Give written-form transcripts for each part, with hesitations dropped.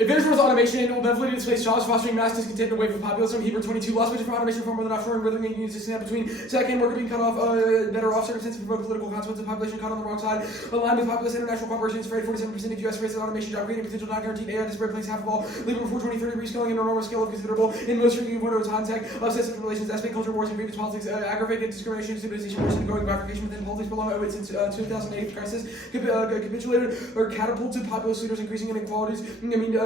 Advanced towards automation will inevitably displace jobs, fostering mass discontent and a wave of populism. Hebrew 22, lost budget for automation reform within offshoring, withering and unions to between second worker being cut off, better off circumstances provoke political consequences, population caught on the wrong side, aligned with populist international corporations, afraid 47% of US rates of automation, job creating potential not guaranteed AI disparate place half of all, labor before 2030, rescaling an enormous scale of considerable, in most regions, windows, on tech, obsessive relations, aspect culture, wars, and grievous politics, aggravated discrimination, stabilization, worsening, growing bifurcation within politics, prolonged since 2008 crisis, capitulated or catapulted populist leaders, increasing inequalities,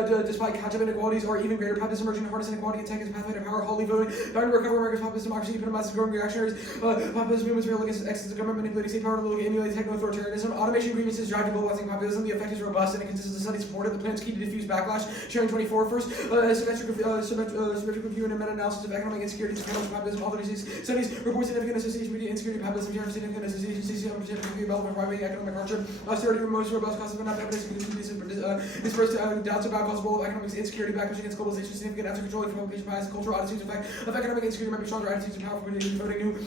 despite catch-up inequalities or even greater populism, emerging hardest inequality and tech as a pathway to power, wholly voting, trying to recover America's populist democracy, epitomizes growing reactionaries, populist movements rail against excess of government, manipulating state power to emulate techno-authoritarianism, automation grievances drive to globalizing populism, the effect is robust and it consists of study supported, the plan is key to diffuse backlash, sharing 24 first, symmetric review and meta-analysis of economic insecurity, of populism, all 36 studies, report significant association between insecurity, populism, sharing significant association, 67% relevant private economic hardship, austerity, most robust cost of enough evidence, dispersed doubts about possible economic insecurity, backlash against globalization, significant after controlling from publication bias, cultural attitudes, effect of economic insecurity might be stronger attitudes and powerful voting new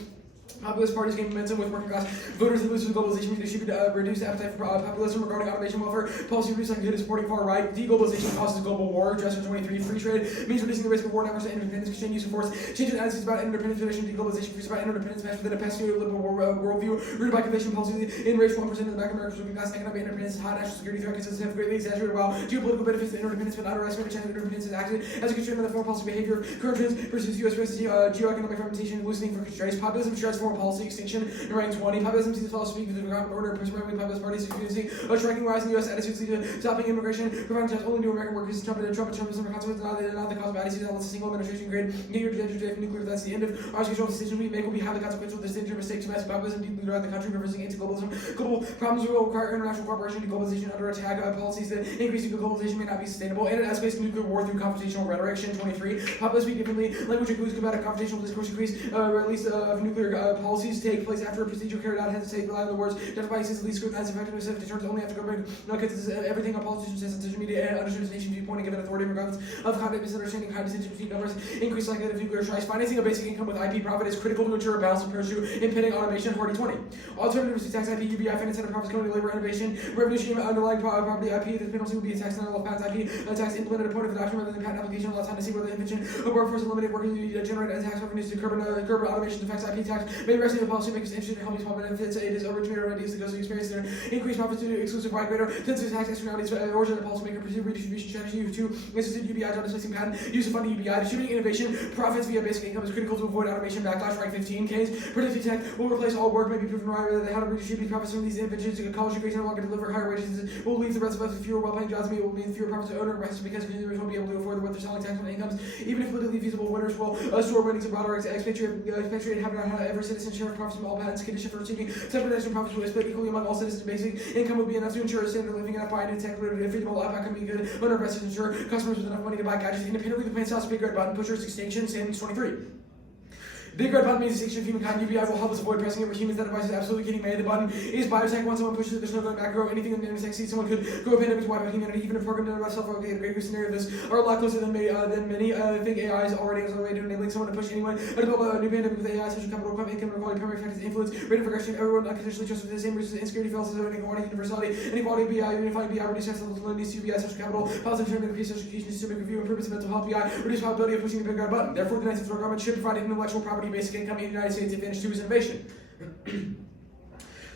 populist parties gain momentum with working class voters that lose to globalization, redistribute reduced appetite for populism regarding automation welfare, policy reviews like good is supporting far right, deglobalization causes global war, Dresser 23, free trade means reducing the risk of war networks and interdependence, exchange use of force, changing attitudes about interdependence, tradition, deglobalization, frees about interdependence, matched within a past-new liberal worldview, rooted by conviction policy, enriched 1% of the back of America's working class, economic interdependence, high national security threat consists of greatly exaggerated, while geopolitical benefits of interdependence but underestimated, China's interdependence is acted as a constraint on the foreign policy behavior, current trends versus U.S. risk, geoeconomic fragmentation, loosening for constraints, populism shreds foreign policy, extinction, in rank 20, populism sees the fellow speak with the ground order, prescribing populist parties, experiencing a striking rise in U.S. attitudes lead to stopping immigration, providing jobs only to American workers, Trumpism, consequences, not the cause of attitudes, unless a single administration grade, get your potential today for nuclear, that's the end of our control decision we make will be highly consequential, this danger mistake to massive populism, deeply throughout the country, reversing anti-globalism, global problems will require international cooperation, deglobalization under attack, policies that increasing globalization may not be sustainable, and it escalates nuclear war through confrontational rhetoric, Shin 23, populists speak differently, language includes combative confrontational discourse increase, release of nuclear policies take place after a procedure carried out hesitate, rely on the words, justify exists, least scrutinize effectiveness of deterrence only after government considers everything a politician says on social media and understands nation viewpoint and given authority regardless of content, misunderstanding, high distinction between numbers, increased likelihood of nuclear strikes, financing a basic income with IP profit is critical to ensure a balanced approach to impending automation, Hardy 20. Alternatives to tax IP, UBI, finance center profits coming to labor innovation, revenue stream, underlying property IP, the penalty will be a tax on all patent IP, a tax implemented upon of adoption rather than patent application, allow time to see whether the invention of workforce eliminated working generate tax revenues to curb automation affects IP tax, may rescue the policymakers interested in helping small benefits, it is originator of ideas that goes to experience their increased profits due to exclusive right greater tends to tax externalities origin of the policymaker pursue redistribution strategy to institute UBI job displacing patent use of funding UBI distributing innovation profits via basic income is critical to avoid automation backlash rank 15 K's predictive tech will replace all work may be proven right whether how to redistribute profits from these inventions to college degrees no longer deliver higher wages will leave the rest of us with fewer well-paying jobs will mean fewer profits to owner prices because consumers won't be able to afford what they're selling tax on incomes even if politically feasible winners will store winnings and broader expatriate having every citizen share of profits from all patents condition for receiving separate profits will split equally among all citizens. Basic income would be enough to ensure a standard of living enough buying new tech, literally feasible outcome be good. Owner investors ensure customers with enough money to buy gadgets independently. The plan sells big red button pushers extinction Sims 23. Big red button means extinction of humankind. UBI will help us avoid pressing it for humans. That device is absolutely getting made. The button is biotech. Once someone pushes it, there's no going back. Grow anything in the intersect seed. Someone could grow a pandemic to wipe out humanity. Even if programmed in about self-replicated greater scenario of this are a lot closer than many. I think AI is already on the way to enabling someone to push anyone to develop a new pandemic with AI, social capital, income inequality, primary factors, influence, rate of progression. Everyone unconditionally trusted the same reasons. Insecurity, fallacies, inequality, universality, inequality, BI, unifying BI, reduce access levels, loneliness, UBI, social capital, positive trend, peace, social education, systemic review, improvements of mental health, BI, reduce probability of pushing the big red button. Therefore, the United States government should provide intellectual property, basic income in the United States advantage to its innovation.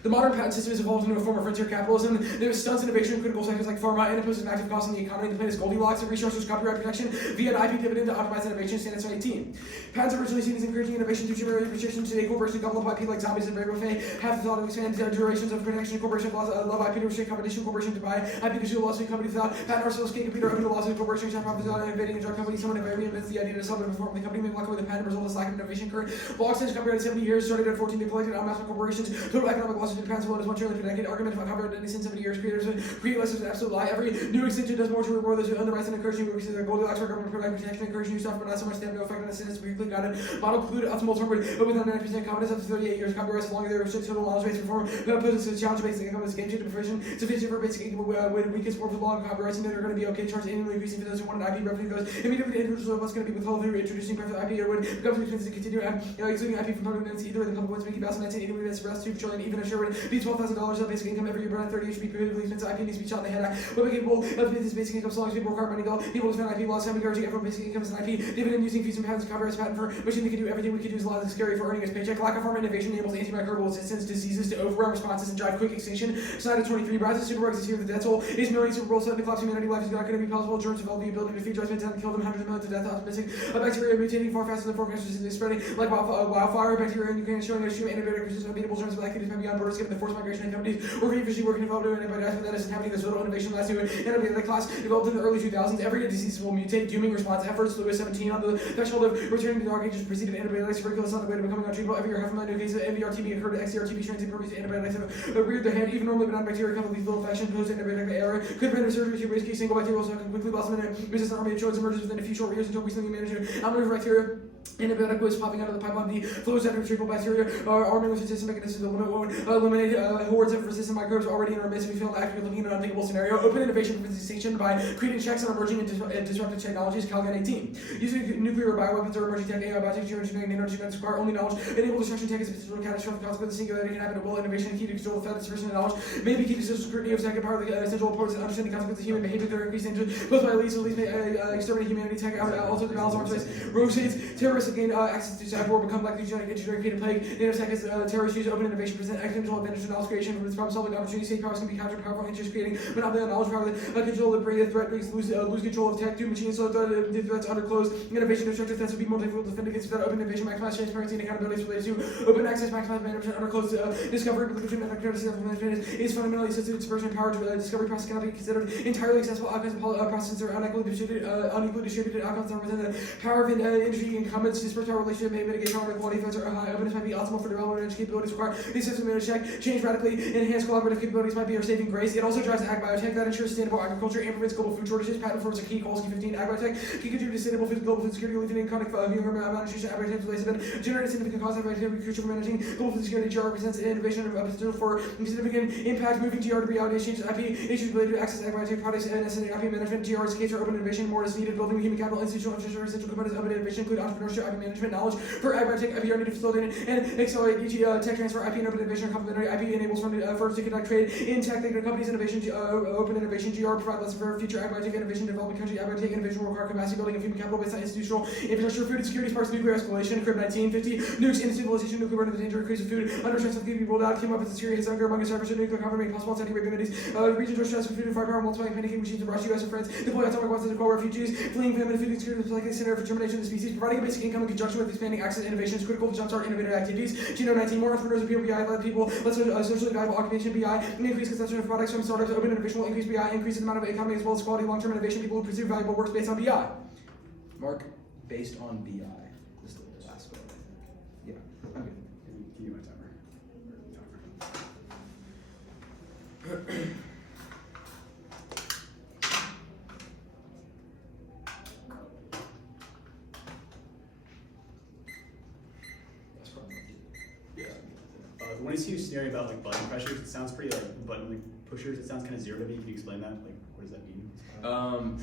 The modern patent system has evolved into a form of frontier capitalism. There is stunts innovation in critical sectors like pharma and imposes an active cost on the economy. The plan is Goldilocks and resources copyright protection via an IP dividend to optimize innovation. Standards 18. Patents originally seen as encouraging innovation through generate restrictions. Today, corporations gobble up IP like zombies and very buffet. Have the thought of expand durations of protection. Corporation laws love IP to restrict competition. Corporation to buy IP to sue lawsuit companies without patent ourselves can't compete or open to lawsuit. Corporations have profits without innovating a drug company. Someone reinvents the idea to sell and perform. The company may walk away with the patent result of lack of innovation. Current law extension copyright 70 years started at 14. They collected on massive corporations. Total economic losses in patents alone is 1 trillion. Per decade, argument about copyright in 70 years, creators create less as an absolute lie. Every new extension does more to reward those who own the rights and encourage new works. The Goldilocks for government provide protection, encourage new stuff, but not so much they have no effect on the sentence. Briefly guided, model concluded optimal term rate, but with 99% confidence up to 38 years. Copyrights so long as they restrict total knowledge base reform, poses a challenge basic income as game changer provision. Sufficient for basic income when we can support for long copyrights and they're going to be okay. Charge annually increasing for those who want an IP revenue goes immediately to individuals. What's going to be withheld through introducing private IP or when becomes expensive to continue excluding IP from public events either the public ones making about 1980 events for us 2 trillion even a share conservative. Be $12,000 of basic income every year, but on 30 years should be prohibitively expensive. IP needs to be shot in the head. We're capable of this basic income so long as people work hard, money go. People spend IP laws, time guarantee everyone basic income is an IP. Dividend using fees and patents to cover as patent for machine that can do everything we can do is a lot scary for earning his paycheck. Lack of pharma innovation enables antimicrobial resistance, diseases to overwhelm responses and drive quick extinction. Side of 23, rise of superbugs is here. The death toll is millions. Super Bowl 7 to collapse humanity. Life is not going to be possible. Germs develop the ability to feed judgment and kill them. Hundreds of millions of deaths optimistic. A bacteria mutating far faster than forecasters is spreading like wildfire. Bacteria in Ukraine showing a stream antibiotic resistance unbeatable germs of activities beyond borders given the forced migration and companies or efficiently working involved in antibiotics, but that isn't happening. This little innovation last year. Antibiotic class developed in the early 2000s. Every disease will mutate, dooming response efforts. Lewis 17 on the threshold of returning to the dark ages preceded antibiotics. Tuberculosis on the way to becoming untreatable. Every year, 500,000 new cases of MBR-TB occurred. XDR-TB transit purpose antibiotics have reared their head. Even normally benign bacteria come with lethal infection. Post-antibiotic era could render surgery to risk a single bacterial cell can quickly blossom in a resistant army of choice emerges within a few short years until recently managed outbreak of bacteria. Antibiotic was popping out of the pipeline. The flows out of retrieval bacteria are arming with resistant mechanisms to eliminate hordes of resistant microbes already in our midst. We feel actively looking at an unthinkable scenario. Open innovation for distinction by creating checks on emerging and disruptive technologies. Calgon 18. Using nuclear bioweapons or emerging tech, AI, biotech, geoengineering, nanogenetics require only knowledge. Enable destruction tech is a potential catastrophic consequence. Singularity can happen at will. Innovation key to control the fed dispersion of knowledge. Maybe key to social scrutiny of second power. The essential importance and understanding consequences of human behavior that are increasing both by elites may exterminate humanity. Tech also the balance arms race. Rogue states terrorists gain access to cyber war become likely genetic engineering paid to plague. Nanotech is terrorists use open innovation present exponential advantage to knowledge creation from its problem solving opportunity. State powers can be captured, powerful interest creating monopoly on knowledge power. Control the brain threat makes lose control of tech. Do machines so the threats under closed. Innovation destructive threats would be more difficult to defend against without open innovation. Maximize transparency and accountability related to open access. Maximize management under closed discovery. Between management is fundamentally sensitive dispersion of power to discovery process cannot be considered entirely accessible outcomes of processes are unequally distributed outcomes are within the power of industry incumbents. Dispersed power relationship may mitigate power inequality effects are high. Openness might be optimal for development and capabilities required. These systems manage tech change radically. Enhanced collaborative capabilities might be our saving grace. It also drives ag biotech that ensures sustainable agriculture and prevents global food shortages. Patent performance a key goal. 15 ag biotech can contribute to sustainable food, global food security, alleviating chronic hunger, malnutrition. Ag biotech plays have generated significant cost. Ag biotech is crucial for managing global food security. GR represents innovation and potential for significant impact. Moving GR to reality exchange IP issues related to access ag biotech products and IP management. GR's case for open innovation. More is needed. Building human capital, institutional infrastructure, essential components of innovation include entrepreneurship, IP management, knowledge for ag biotech. IP are needed to facilitate and accelerate tech transfer. IP and open innovation are complementary. IP enables firms to conduct trade in tech. They companies innovation. Open innovation. GR provide lessons for future ag biotech innovation development country. Ag biotech innovation will require capacity building of human capital based on institutional infrastructure. Food security sparks nuclear escalation. Crib 1950 nukes in civilization. Nuclear burden the danger increase of food. Under stress of food be rolled out. Came up with security hunger among us. Nuclear conflict made possible. Saudi Arabia committees. Region to stress for food and firepower. Multiplying panicking machines across U.S. and France. Deploy atomic weapons to quell refugees. Fleeing famine and food insecurity is likely center for termination of the species. Providing a basic income in conjunction with expanding access to innovation is critical to jumpstart innovative activities. Geno 19 more entrepreneurs appear. BI let people. Let's socially valuable occupation. BI increase consumption of products from startups. Open innovation will increase BI. Increase the amount of economy as well as quality. Long-term innovation. People who pursue valuable works based on BI. Mark, based on BI. This is the last one. Yeah. Okay. Give me my timer. When I see your scenario about like button pressures, it sounds pretty like button like pushers. It sounds kind of zero to me. Can you explain that? Like, what does that mean?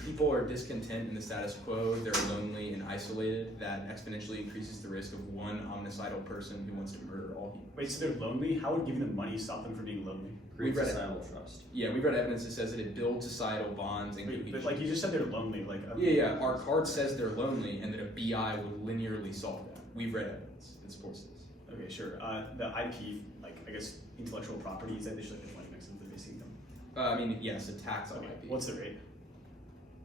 People are discontent in the status quo. They're lonely and isolated. That exponentially increases the risk of one omnicidal person who wants to murder all humans. Wait, so they're lonely? How would giving them money stop them from being lonely? We've read societal trust. Yeah, we've read evidence that says that it builds societal bonds and Wait, but like you just said, they're lonely. Like yeah. Our card says they're lonely, and that a BI would linearly solve that. We've read evidence that supports this. Okay, sure. The IP, like I guess intellectual property, is that there's like a 20 next to the basic income? I mean, yes, a tax on Okay. IP. What's the rate?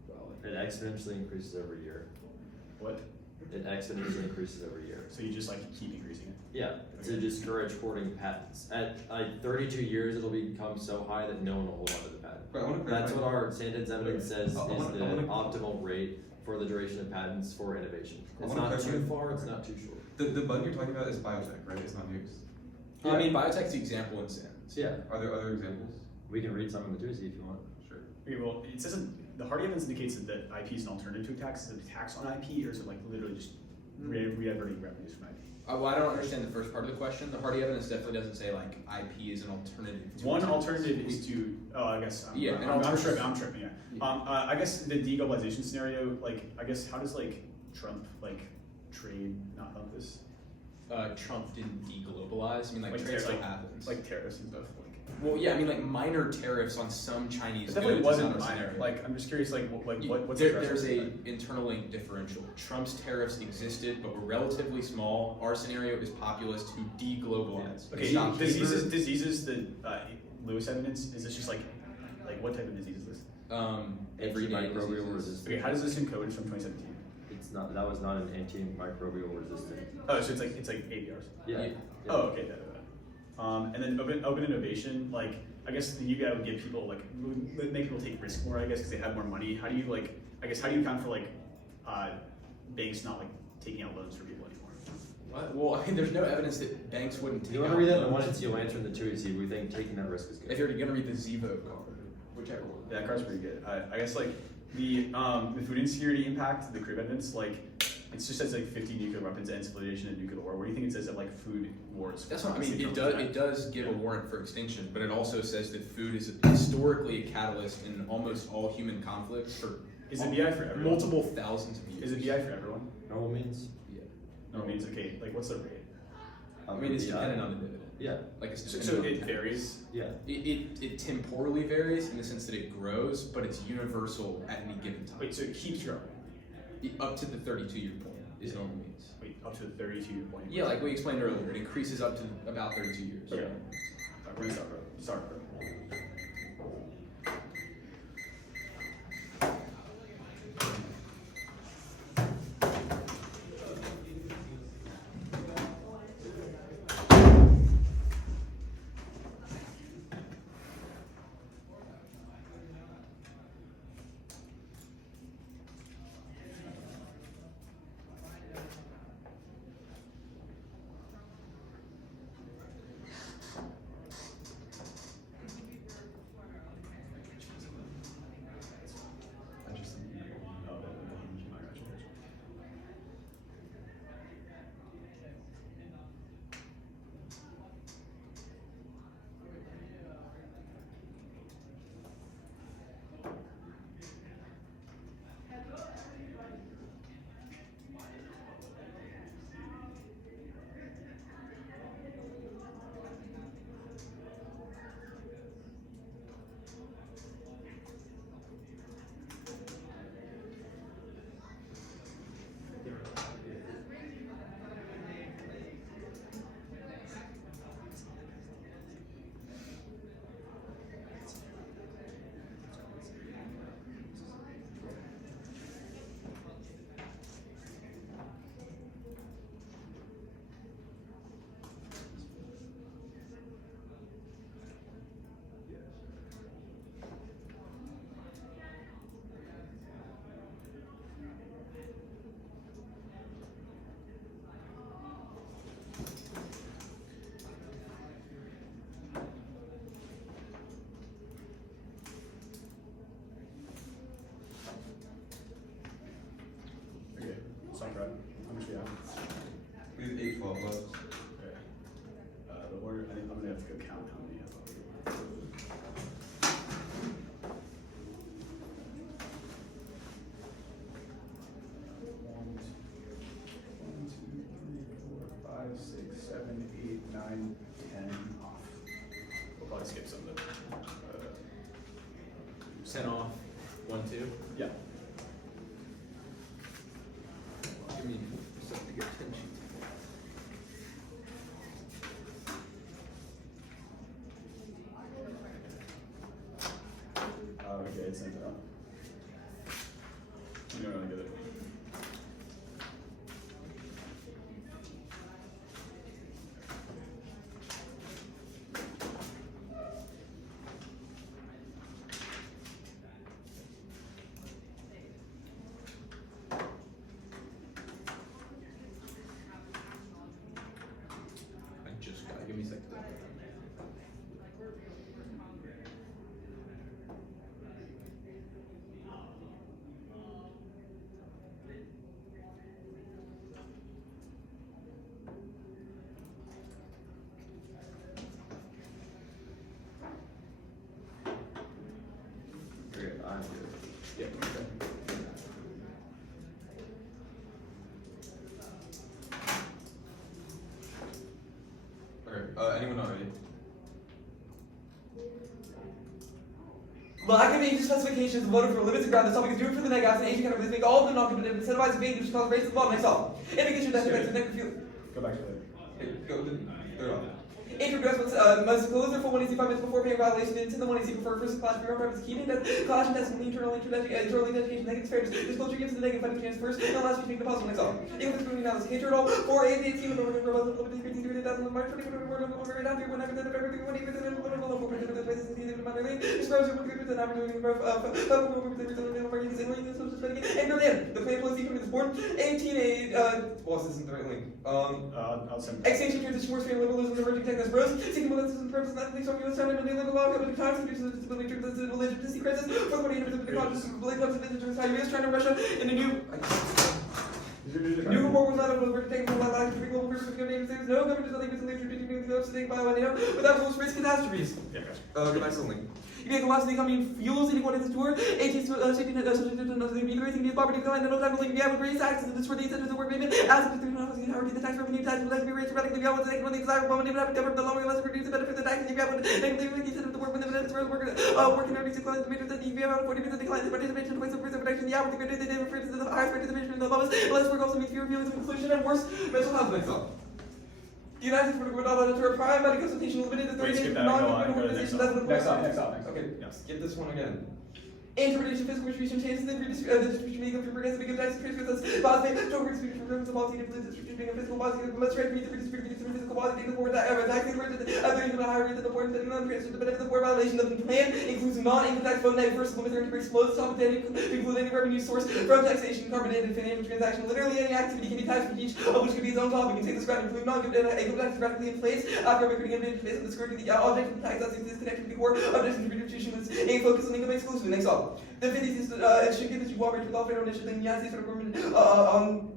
Well, It exponentially increases every year. What? It exponentially increases every year. So you just like keep increasing it? Yeah, to discourage hoarding patents. At 32 years, it'll become so high that no one will hold on to the patent. Right, That's what our Sandin's evidence says is the wanna- optimal rate for the duration of patents for innovation. I It's wanna not too clarify- far, it's not too short. The button you're talking about is biotech, right? It's not nukes. I mean, biotech's the example in SIMS. Yeah, Are there other examples? we can read some of the TOC if you want. Sure. Okay, well, it says the hard evidence indicates that IP is an alternative to a tax. Is it a tax on IP, or is it like literally just re-averting revenues from IP? Well, I don't understand the first part of the question. The hardy evidence definitely doesn't say like IP is an alternative. To One tax. alternative is to, I guess, I'm tripping, yeah. I guess the deglobalization scenario, like, I guess, how does like Trump like trade not help this? Trump didn't deglobalize. I mean, like trade tariffs, still like, happens. like tariffs and stuff. Well, yeah, I mean, like minor tariffs on some Chinese It definitely goods wasn't is not a minor. scenario. Like, I'm just curious, like, what's there's the a internal link differential. Trump's tariffs existed, but were relatively small. Our scenario is populists who deglobalize. Okay, Stop diseases that Lewis evidence, is this just like what type of disease is this? Everyday Antimicrobial diseases. resistance. Okay, how does this encode from 2017? It's not. That was not an antimicrobial resistant. Oh, so it's like APRs. Yeah. Oh, okay. And then open innovation, like I guess the UBI would give people would make people take risk more, I guess, because they have more money. How do you how do you account for banks not taking out loans for people anymore? What? Well, I mean, there's no evidence that banks wouldn't take You want out to read that in the loans. one and see you'll answer in the two and see we think taking that risk is good. If you're gonna read the Zevo card, whichever one. Yeah, that card's pretty good. I guess the food insecurity impact, the CRIB evidence, it just says 50 nuclear weapons and civilization and nuclear war. What do you think it says that food wars? That's what I mean. It does give a warrant for extinction, but it also says that food is historically a catalyst in almost all human conflicts for Is it BI for everyone? multiple thousands of years. Is it BI for everyone? Normal means. Yeah. No, it means okay. What's the rate? I mean, it's dependent on the dividend. Yeah. Like it's So dependent on it the varies. Yeah. It temporally varies in the sense that it grows, but it's universal at any given time. Wait, so it keeps growing. Up to the 32-year point is normal means. Wait, up to the 32-year point. Yeah, like we explained earlier, it increases up to about 32 years. Okay. We're gonna start. Okay, stop right. How much we have? We have 8, 12 left. Okay. The order, I think I'm gonna have to go count how many I have. One, two, 3, 4, 5, 6, 7, 8, 9, 10 off. We'll probably skip some of it. 10 off, 1, 2. Yeah. Give me something to get 10 sheets. Okay, it's sent out. You don't really get it. I just got it. Give me a second. Okay, I'm good. Yeah. Okay. Anyone not ready? Lack of age specifications voted for limits of ground. This topic is doomed for the negative. And age cannot make all of the non-competitive incentivize evade, which cause race at the bottom. Next off. Indication that affects the necrophilia. Go back to later. Hey, go to the third one. Age regress must close their full 185 minutes before paying violation into the 180 before first class bureau practice key clash and testing the internal education negative fairness. Disclosure gives the negative funding transfers. The last week the possible next off. Even with proving analysis. K turtle 4 8 8 7 over the March 2024 over down here whenever the everything when even the the places in the Monday. This rose with the number and Berlin. The plan plus sequence is born 18 well, this isn't the right link. I'll send. Extinction transition wars, favor liberalism, emerging technologies, bros. Seeking molests and purposes, nothing from U.S. China, and the legal law, government times, produces the disability, triggers the legitimacy crisis, for the money, the conscious, blade clubs, and visitors, U.S. China, Russia, in a new. New war was not able to take from my life to global purpose of United States. No government is unable to leave trading to stay by one without those risk catastrophes. Yeah, gotcha. Go back to the link. You make a loss of the economy fuels inequality to war, 18 shaping the poverty decline, and no time to leave with raise taxes and destroy the incentives of work payment, as if the tax revenue tax will be raised radically beyond what the economic desirable moment, even after government the lower less reduce the benefit of the tax, and you have when they leave the incentive to work when the benefits for working earnings decline, the major that you have 40% decline, the participation in ways of protection, the average the day refers to the highest participation in the lowest, less work also means fewer feelings of inclusion and worse mental health. Next up. The United States would not allow to prime medical consultation limited to 30 days for non-governmental organizations. Next off. Okay, Yes. skip this one again. Interpretation, fiscal distribution changes the distribution income for progressive income tax increase because positive total distribution for purposes of policy to distribution of fiscal policy must try to meet the redistribution of fiscal policy to forward that tax rate other income higher rate than the board depending on transfer the benefit of the board violation of the plan includes non-income tax fund net first limit to explodes top to include any revenue source from taxation, carbonated financial transaction. Literally any activity can be taxed for each of which could be its own topic. You can take this graph include non-income tax graphically in place after recording in face of the scrutiny the object of the tax that's connected to the core object of redistribution with a focus on income exclusive. Next up. The 50s should give this cooperate with all federal initiatives and the United States federal government on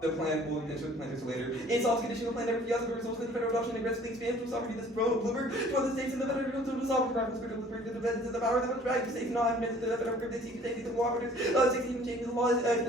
the plan will enter the plan later. It solves conditional plan never fiasco results in the federal adoption and aggressively expands from sovereignty. This Bloomberg for the states and the federal to the sovereign private spirit of the power that would drive the states not admit to the federal government to take the cooperatives. 16 changes the laws to have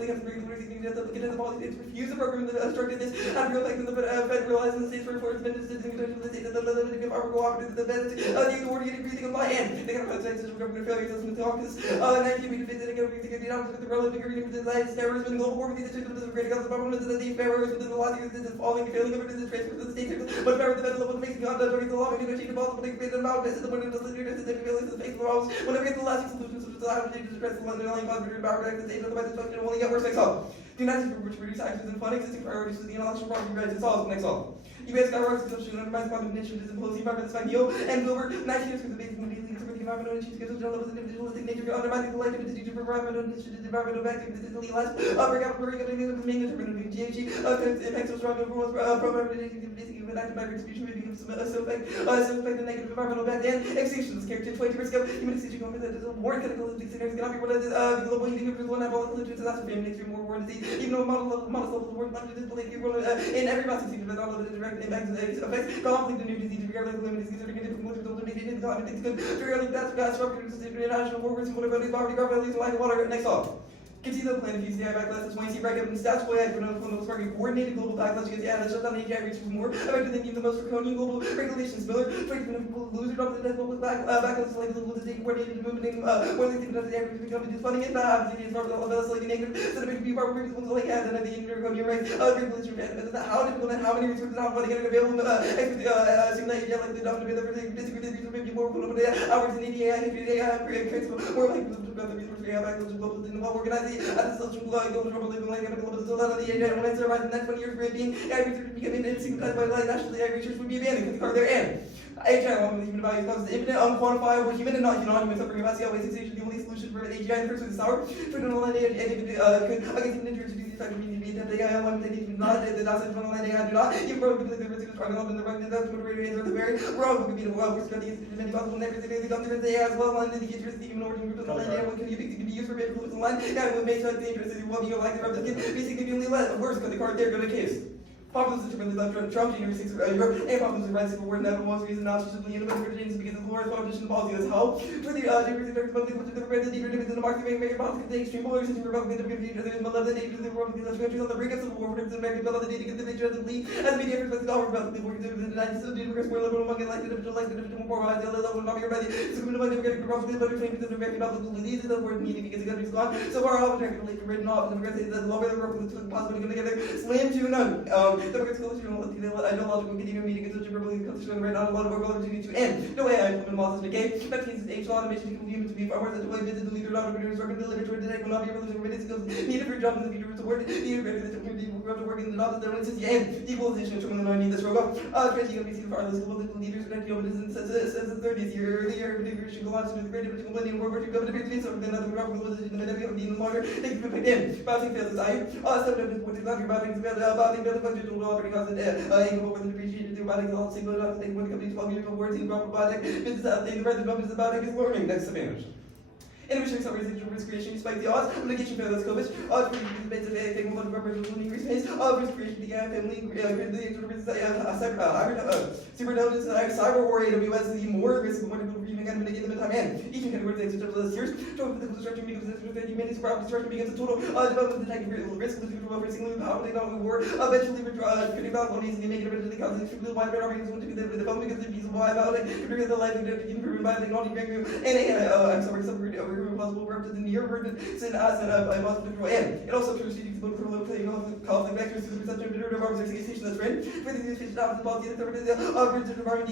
the policy states refuse the program that obstructed this and real effect in the Fed realizing the states for its benefits in conjunction with the states that the limited give our cooperatives the benefits the authority to agree to comply and they can apply the government failures as with the office 19 we defend it again with the relative agreement with the terrorism and global war with the institutions of great government that the failures within the law is falling and failing of it is transfer to the state but power the federal level makes the conduct of the law and negotiate about the big amount of the point of the leaders and the failures of the face of the laws whenever get the lasting solutions to the how to address the underlying cause of power to the state otherwise the function will only get worse. Next up. The United States which reduce taxes and fund existing priorities to the intellectual property rights and solves. Next up. U.S. skyrockets consumption undermines quantum initiatives impose the environment by Neo and Glover 19 years for the basic immediately for the environmental issues because of the levels of individualistic nature undermining the life of the institute for environmental initiatives environmental activities is illegal break out break up the main determinant of GHG impacts so strong overall basically when acted by redistribution may become so effect the negative environmental back and extinction this character 20 risk of human extinction over that is a more cataclysmic scenarios cannot be related the global heating of one have all included disaster famine extreme war disease even though modest level of war not just believe in every massive season but all of the direct impacts and effects conflict the new disease regardless of limited disease are going to different modes of making it God things good regardless that's gas structures international war and whatever these poverty values like water. Next off. Continue the plan of UCI backlash as when you see break up in stats way for no sparking coordinated global backlash against the shut down the AGI reaches more effective than even the most draconian global regulations. Miller, treatment of losers drop the death global backlash like global disease coordinated movement more than think of the average become funding it not the part of the like negative instead of making people are ones like and then the draconian race regulation how difficult and how many resources how money getting available simulate like the dominant the disagree the maybe more hours in ADI creates more like the resources we have backlash global in well organized at the social global trouble living like global so that the agent when it's around the next 20 years for it being research becoming insignificant by like nationally research would be abandoned because the card there and AGI along with human values causes infinite unquantifiable human and non-human suffering about the always extinction the only solution for an AGI in the first place is sour for an online against an injury to the effect of meaning to be attempted AI along with the not the downside from online AI do not even broke because the risk of trying to in the right that's motivated and the very we're all going to be the well we're studying many possible never they come to the AI as well and the interest even order group of online AI what can you be used for maybe online yeah it would make the interest of what you like the replicant basically the only less worse because the card there go to case Populism determines the left Trump Jr. 6 Europe and populism rights for word never most reason now she's the universe Virginia because of Florida politician policy as how for the difference in public which is the red the deeper difference in the market making politics the extreme polarization Republican Democratic there is love the nation of the world because countries on the brink of civil war for the American bill on the day to get the victory of the league as media express dollars about the working in the United States the more liberal among elected individual more wise the level not your ready so the Democratic Republican but claim that the American public will lead the word meaning because the country's gone so far all technically written off the Democrats that longer the work with the possibility to come together slam to none Democrats coalition ideological continuing meeting is such a republican constitution right now a lot of work opportunity to end. No way I implement laws as McKay. That means age law automation people humans to be farmers and the way business to leader not producers working deliver to today will not be revolution ready skills needed for jobs in the future to work needed for the people who to work in the jobs that don't exist yet. Equalization of children need this rogue up. Twenty going to be seen for our list political leaders and activities since the 30th year earlier should go on to the great political millennium World War II government appears to be something that the government was in the middle of being longer. Thank you for picking in. Bouncing fails desire. Seven of the points about bouncing the budget to operating costs and income over the depreciation to buying all single not taking one company's 12 years of words in proper project business out there the present numbers about it is learning next advantage. Innovation acceleration risk creation despite the odds. Mitigation failure that's COVID. Odds for the base of anything will look for increase pace. Risk creation began family super intelligence cyber war AWS the more risk more people reading and mitigate them in time and each category takes such a years. Total physical destruction begins humanity super destruction begins a total development attacking risk losing from over single power they don't war eventually pretty about what needs to be making eventually causes extremely wide variety want to be the development because the reason why about it because the life and improvement by technology and I'm sorry some possible work to the near version sin as a possible control and it also proceeds to control playing conflict vectors to the perception of iterative arms execution that's right for the fish down the policy the environment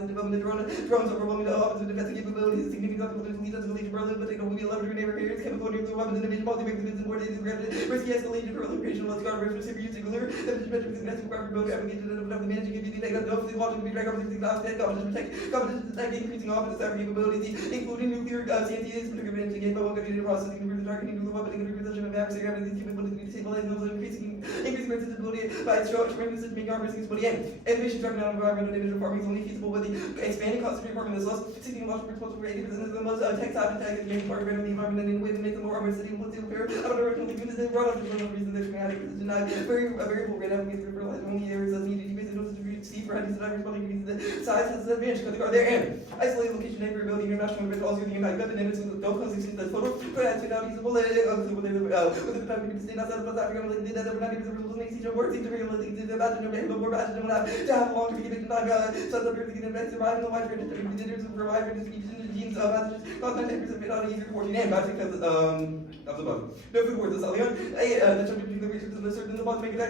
the development of drones overwhelming the offensive defensive capabilities significant lead us to lead to Berlin but they don't be leverage neighbor areas chemical nuclear weapons innovation multi-make the business coordinated and risky escalation proliferation let's guard risk receiver using nuclear the metrics and domestic weapon building application of the managing community negative no for the watching to be drag over the glass dead competition protect increasing offensive cyber capabilities including nuclear CNTs particularly to get mobile computer processing the targeting nuclear weapon and possession of adversary everything capability to disable and increasing resistability by showing this making our risks but again innovation driving down environmental damage farming is only feasible with the expanding cost of farming this loss seeking loss responsible for 80% of the most tech savvy tech is making part of the environment in a way that makes them more urban city and fair. I don't know originally units they brought up there's no reason they're traumatic it's denied variable rate applications for fertilizer only areas that need to be based on see for ideas that are responding to the size has advantage because they are there and isolated location and variability international but also the impact weapon and it's don't cause these that photo but as now feasible with the fact we can stay outside of Africa like the that not even the makes each other work to regulate the bad no more bad than to have long to get time so that we're going to survive in the wide range of provide for distribution genes messages not 90% of it on easier 14 and back because of the bug no food words the children between the research and the certain the bond make it the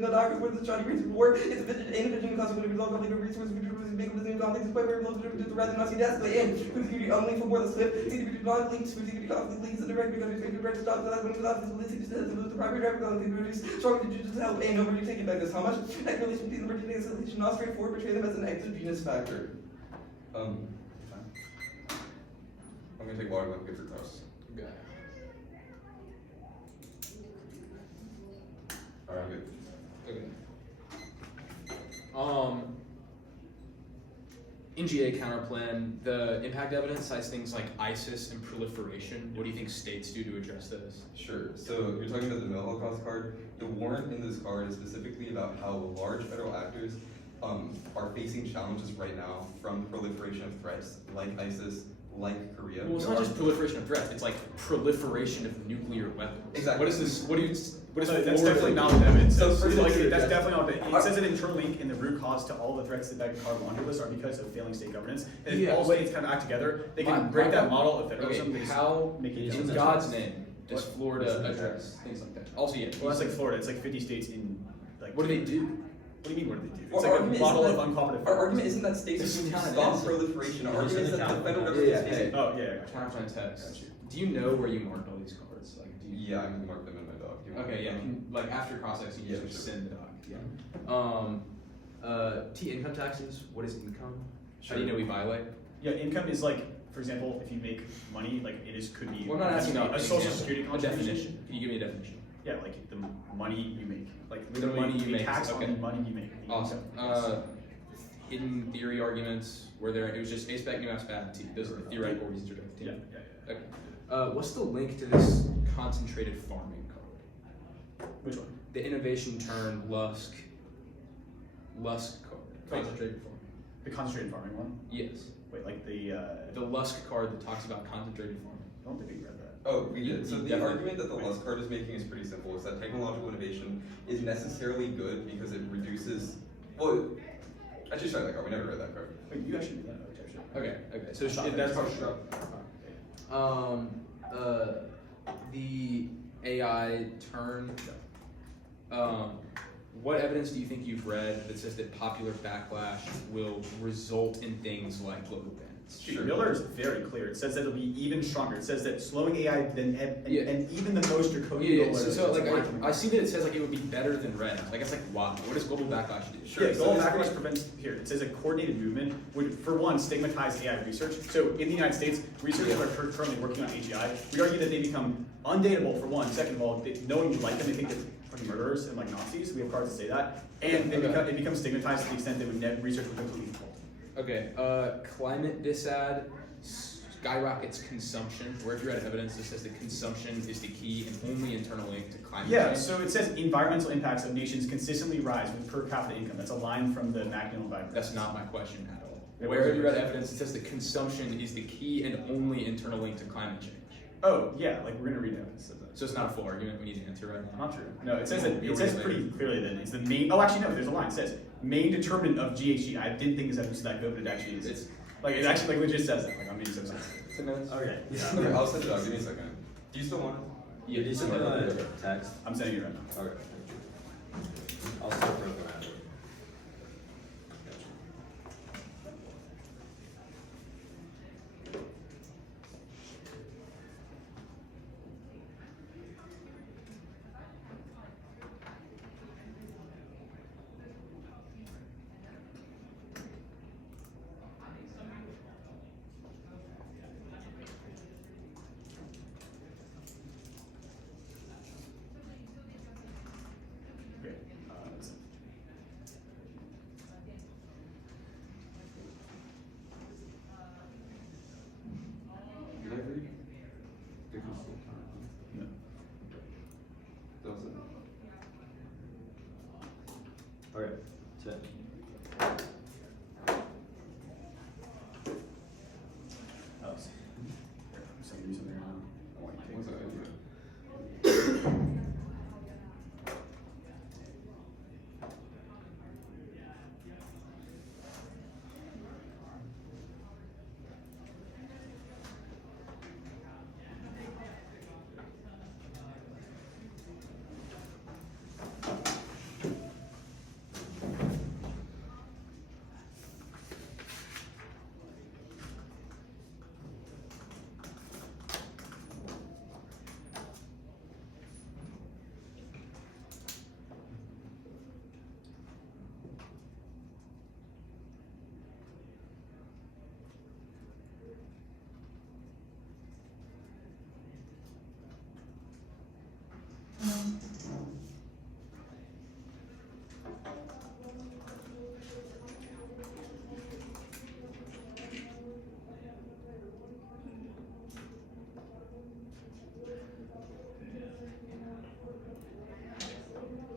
the doctors where the Johnny research war it's a vision inefficient cost of result of legal resources big business conflicts quite very close to rather not see that's the end who's only for more the slip need to be non links who's going to be conflict links and direct because we're going to stop that when without this ability to lose the primary driver going to reduce strong to just help and nobody take it back this how much that relation between the emergency solution not straightforward portray them as an exogenous factor. I'm gonna take water like good for toast. Okay. Alright, good. Okay. In GA Counterplan, the impact evidence cites things like ISIS and proliferation. What do you think states do to address this? Sure. So you're talking about the no Holocaust card. The warrant in this card is specifically about how large federal actors are facing challenges right now from the proliferation of threats like ISIS, like Korea. Well, it's not just proliferation of threats; it's like proliferation of nuclear weapons. Exactly. What is this? What do you? What is that's Florida definitely doing? not what evidence So says. first Like, it's- that's definitely not what it says. An interlink in the root cause to all the threats that card laundry list are because of failing state governance. And if Yeah, all wait. states kind of act together, they My- can break my- that model of federalism. Okay, they just how make it in down. God's name does What? Florida address things like that? Also, yeah. Well, that's like Florida. It's like 50 states in like. What do they do? What do you mean? What do they do? Well, It's like a argument model isn't of uncooperative. Our argument isn't that states This are is going to counted stop as- proliferation. Our Yeah, argument is it's that the counted. federal Yeah, government yeah, is hey. facing. Oh yeah. Gotcha. Counterplan text. Gotcha. Do you know where you marked all these cards? Like, do you? Yeah, I'm gonna mark them in my doc. Do you want Okay, yeah. them? Can, like after cross-section, you Yeah, just sure. send the doc. Yeah. T income taxes. What is income? How do you Sure. know we violate? Yeah, income is like, for example, if you make money, like it is could be. Well, I'm not asking about a an social example, security a contribution. definition. Can you give me a definition? Yeah, like the money you make, like The literally money you make, tax okay. on the money you make. the Awesome. income. Hidden theory arguments. Were there? It was just A spec, new aspect, T. Those are the theoretical reasons you're doing. Yeah. Okay. What's the link to this concentrated farming code? Which one? The innovation turn Lusk card. Concentrated farming. The concentrated farming one? Yes. Wait, like the Lusk card that talks about concentrated farming. I don't think we read that. Oh, we did. So the Definitely. argument that the Lusk card is making is pretty simple. It's that technological innovation is necessarily good because it reduces. Well, actually, sorry, that card. We never read that card. Wait, you actually knew that? Okay. So Stop it. that's Stop called it. the AI turn. What evidence do you think you've read that says that popular backlash will result in things like global bans? Sure. Miller is very clear. It says that it'll be even stronger. It says that slowing AI and even the most draconian goal So like is I see that it says like it would be better than red. I guess like why? What does global backlash do? Sure. Global backlash prevents here. It says a coordinated movement would, for one, stigmatize AI research. So in the United States, researchers are currently working on AGI. We argue that they become undateable for one. Second of all, knowing you like them, they think they're fucking murderers and like Nazis. We have cards to say that, and it becomes stigmatized to the extent that research would completely halt. Okay, climate disad skyrockets consumption. Where have you read evidence that says that consumption is the key and only internal link to climate change? So it says environmental impacts of nations consistently rise with per capita income. That's a line from the Macmillan Environment. That's not my question at all. Yeah, Where have you read evidence that says that consumption is the key and only internal link to climate change? Oh, yeah, like we're gonna read evidence of that. So it's not a full argument we need to answer right now? Not true. No, it says that it says pretty clearly that it's the main. Oh, actually, no. There's a line. It says main determinant of GHG. I didn't think this was that good, but it actually is. It's like it actually like legit says that. Like I'm being so sorry. 10 minutes? Okay. Okay, I'll send it out. Give me a second. Do you still want it? Yeah, did you send a text? I'm sending it right now. Okay. I'll still print them after. Okay. That's it. Did I read? No. That was it. Okay, 10. Oh, here, I'm sending you something right now. I want you to What's take that? it.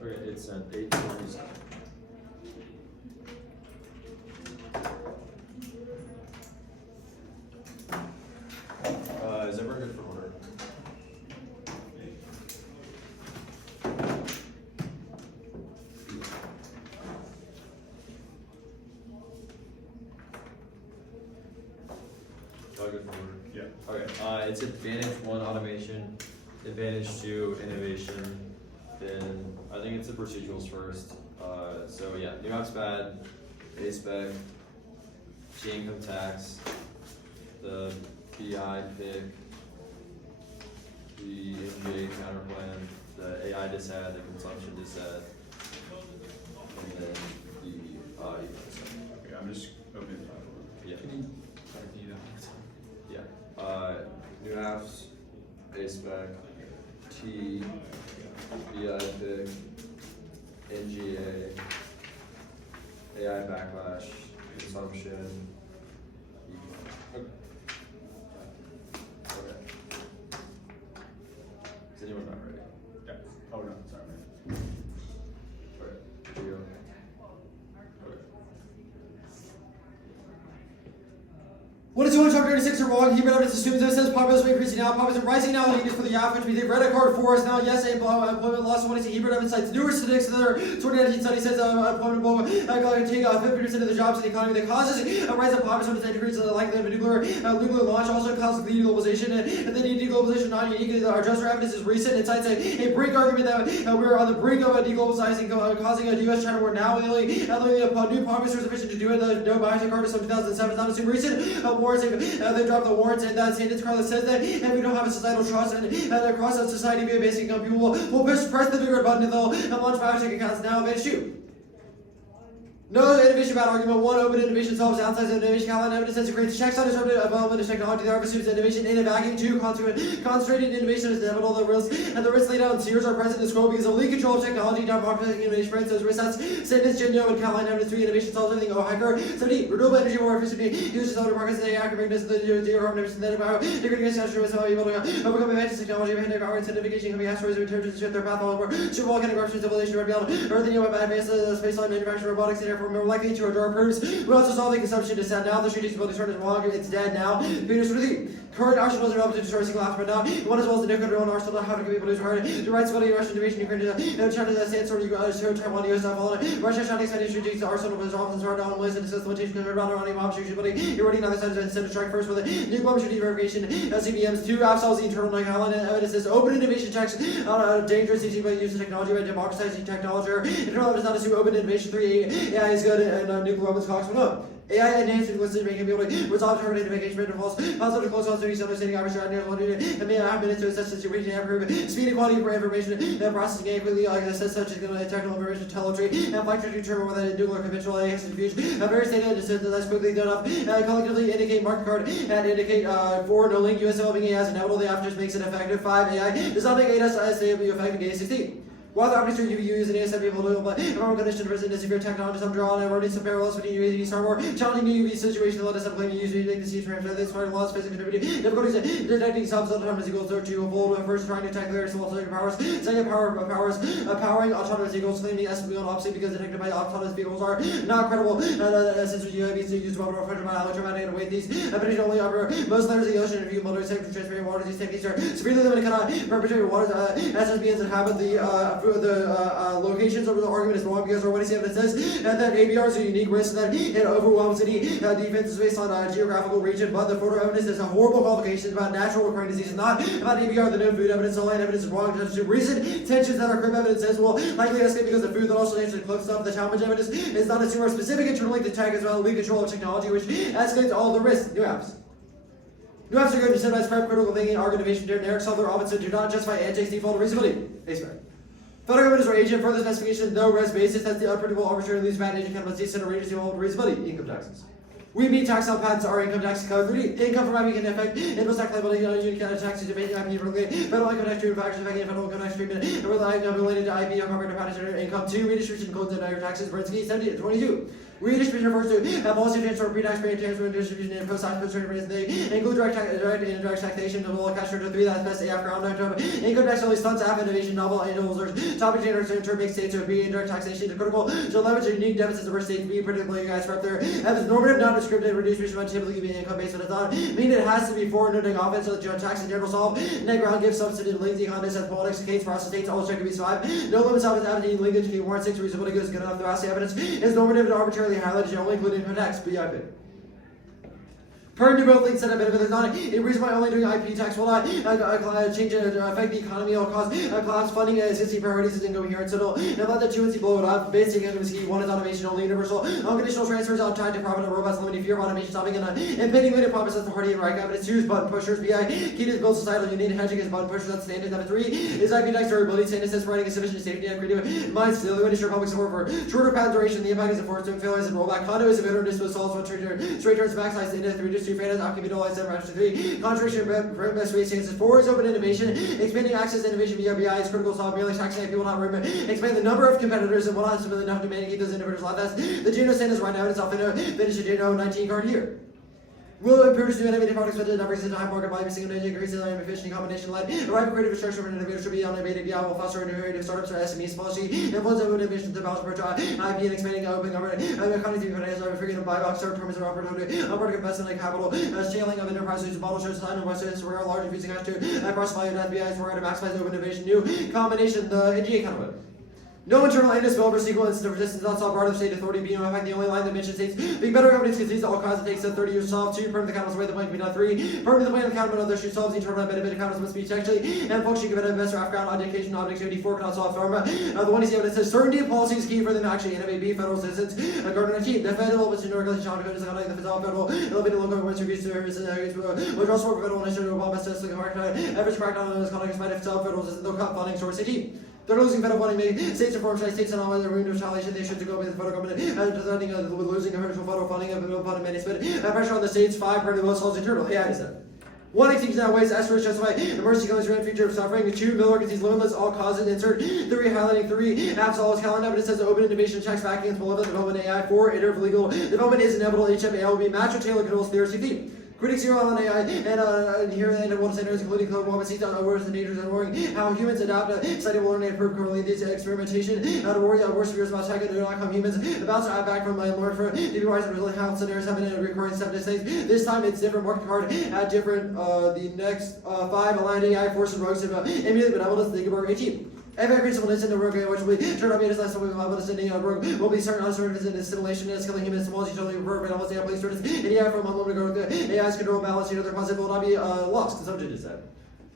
Okay, it's at 8:27. Is everyone good for order? All good for order? Yeah. Okay, it's advantage 1 automation, advantage 2 innovation, then I think it's the procedurals first. So yeah, new app's bad, A spec, G income tax, the PI pick, the MBA counterplan, the AI disad, the consumption disad, and then the Okay, I'm just opening the file. yeah. Can you do that one more time? Yeah, new apps, A spec, T, BI pick, NGA, AI backlash, consumption. Okay. Is anyone not ready? Yeah. Oh no, sorry, man. Alright, here we go. Okay. What is 236 are wrong? Human evidence assumes that it says populism increasing now, populism rising now, leading for the YAF, which means they read a card for us now. Yes, employment loss. Want to see Hebrew evidence cites newer statistics. Another 2019 study says employment will take 50% of the jobs in the economy that causes a rise of populism and increase the likelihood of a nuclear launch. Also causes deglobalization and the deglobalization not unique. Our just evidence is recent. It cites a brink argument that we're on the brink of a deglobalizing, causing a U.S.-China war now. Only new populist are sufficient to do it. No biotech artist from 2007 is not assumed recent. Warrants, they dropped the warrants, and Sanders Carla says that, and we don't have a societal trust, and across society, via basic income, people will press the bigger button, and they'll launch biotech accounts now. Advantage 2. No innovation about argument 1. Open innovation solves outside innovation. Caroline evidence says it creates checks on disruptive development of technology. The assumes innovation in a vacuum. 2. Concentrated innovation is inevitable. The risks laid out in Sears are present in the scope because of leak control of technology, not populating innovation spreads. Those risks, Sanders, Genio, and Caroline evidence 3. Innovation solves everything. Oh, hiker. 70. Renewable energy more efficiently. Uses other markets than AI can bring this to the zero carbon emissions. Then about degrading structure is how able to overcome advanced technology, pandemic power, certification, coming asteroids, return to shift their path all over. Super volcanic eruptions, civilization, right beyond Earth, and advanced spaceline manufacturing, robotics, and therefore more likely to our proofs. We also solve the consumption to set now. The strategic ability to turn is longer. It's dead now. Peter's for the current arsenal was able to destroy a single atom now. One as well as the nuclear drone arsenal. How to be able to use hard. The rights ability, Russian invasion, Ukraine, China, sandstorm, Taiwan, US, Russia, China, expanding strategic arsenal was often started on ways and discuss limitations around our bomb ability. You're running on the side and send a strike first with a nuclear bomb strategic verification. CBMs 2 absolves the internal Highland evidence is open innovation checks on dangerous easy by use of technology by democratizing technology. Internal evidence not assume open innovation 3. AI is good and nuclear weapons costs went up. AI enhanced linguistic making able to resolve terminated vacation rate of false, positive close constitution, understanding average strategy, and may have been into such situation and improve speed and quality for information and processing game quickly, like I said, such as technical information, telemetry, and flight to determine whether a nuclear conventional AI is diffused. Various data decisions that's quickly done up, collectively indicate market card and indicate 4 no link US developing AI as inevitable. The after makes it effective. 5 AI does not make AS stable effective. Game 16. While the opportunity you use an ASM people to apply environmental condition to resident severe technologies, I'm drawing and running some parallels between UAV Star Wars, challenging new UV situation, let us have claim use make the siege transfer, this part of laws, physics, contributing, difficulties in detecting subs autonomous equals to evolve, first trying to attack their small powers, second powering autonomous equals, claiming SB on opposite because detected by autonomous vehicles are not credible, since UAVs use to over 100 mile electromagnetic and weight these, but only over most layers of the ocean, if you motor safe to transferring waters, these techniques are severely limited, cannot perpetuate waters, SSBNs inhabit the locations of the argument is wrong because what he said says that ABRs are unique risks that it overwhelms any defenses based on geographical region, but the photo evidence is a horrible qualification about natural recurring diseases, not about ABR, the known food evidence. The line evidence is wrong. Recent tensions that our crime evidence says will likely escalate because of food that also naturally close stuff. The challenge evidence is not a super specific internal link to tag as well as lead control of technology, which escalates all the risks. New apps. New apps are going to incentivize prep critical thinking, argumentation, generic solver, Robinson do not justify anti default reasonability. Federal government is our agent. Further specification, no res basis. That's the unpredictable, arbitrary, least bad agent can center ranges of reasonability. Income taxes. We meet tax on patents our income tax code 3D. Income from IP can affect input tax liability on unique taxes debate IP federal income tax treatment factors affecting federal income tax treatment and related to IP on corporate patent income. 2. Redistribution codes and other taxes. Brinsky 70 and 22. Redistribution refers to policy transfer, pre-tax, pre-tax, distribution, and post-tax concerns. They include direct and indirect taxation, double cash to 3. That's best AF ground income tax only stunts app innovation, novel annual reserves. Topic generators in turn makes states to be indirect taxation to critical to leverage unique deficits of our states. Be particularly guys rep there. As normative, non-descriptive, redistribution might typically be income based, but it does not mean it has to be forward-looking offense. So the tax in general solve. Net ground gives substantive lazy context as politics case for us states. All check to be 5. No limits of evidence linkage to warrant 6 reasonable good is good enough. The vast evidence is normative and arbitrarily highlighted, only including income tax. BIP. Per new bill thinks that a benefit is not a reason why only doing IP tax will not change and affect the economy. It'll cause collapse funding existing priorities is incoherent. So it'll let the 2 and C blow it up. Basic income is key. 1 is automation only. Universal unconditional transfers on time to profit and robots limiting fear of automation stopping and impending limited profits. That's the hardy and right evidence. 2 is button pushers. BI key to build societal unity. Hedging is button pushers. That's standard. Number 3 is IP tax durability. Standard says providing a sufficient safety and creative minds. The industry public support for shorter patent duration. The impact is enforcement failures and rollback. Condo is a better disposal solves one straight turns maximize the index 3 to 2 fairness occupable. 3. Contribution best ways chances. 4 is open innovation. Expanding access to innovation via BI is critical. Solve merely taxing people not remember. Expand the number of competitors and will not simply enough to keep those individuals alive. That's the Geno standards right now. It's often finished a Geno 19 card here. Will produce new innovative products with a diverse and high market value, single digit increases in efficient combination-led. Arriving creative structure for innovators should be on innovative BI will foster innovative startups or SMEs policy. Influence of innovation to balance approach IP and expanding open government. Economy to be financed by figuring buy box start terms of opportunity. Upward investment and capital. Scaling of enterprises. Model shows sign of Western where large infusing hash to cross value and FBI is required to maximize open innovation. New combination. The NGA counterplan. No internal and developer sequence to resistance outside part of state authority being in fact the only line that mentions states being better companies concedes all causes takes 30 years to solve. 2. Permanent accountants way the plan can be done. 3. Permanent the plan of accountable other should solve the internal benefit accountants must be textually and function given a investor background education objectivity. 4. Cannot solve pharma. The one is the evidence says certainty of policy is key for them to actually innovate. B. Federal citizens government achieve the federal was in regulation on code is like the federal elevated local government reviews services which also for federal initiative Obama says like average crackdown on those conduct might have self federal no cut funding source city. They're losing federal funding, making states reform states and all other room to retaliation. They should to go with the federal government and threatening with losing commercial federal funding of federal funding management. Pressure on the states. 5. Pretty low solves internal. AI is that. 1. Extinction outweighs S justify emergency claims for future of suffering. 2. Miller concedes limitless all causes. Insert 3. Highlighting 3. Absolves calendar evidence says open innovation checks back against malevolent development AI. 4. Iterative legal development is inevitable. HMAI will be match or tailor controls theory theme. Critics zero on AI and here and one centers, including global policies on awareness and dangers and worrying how humans adapt, study will learn and improve currently these experimentation, how to worry worse fears about tech and do not come humans, about to add back from my learn for to be wise and resilient how scenarios have been in a recurring step to things. This time it's different market card at different the next 5 aligned AI forces rogues and immediately benevolence the Gabor 18. Every principle is in the rogue, which will turn out less than we will have sending a rogue will be certain uncertain in assimilation and skilling humans small usually reverb and almost place students in the air from a moment ago AI's control balance other concept will not be lost. Consumption is said.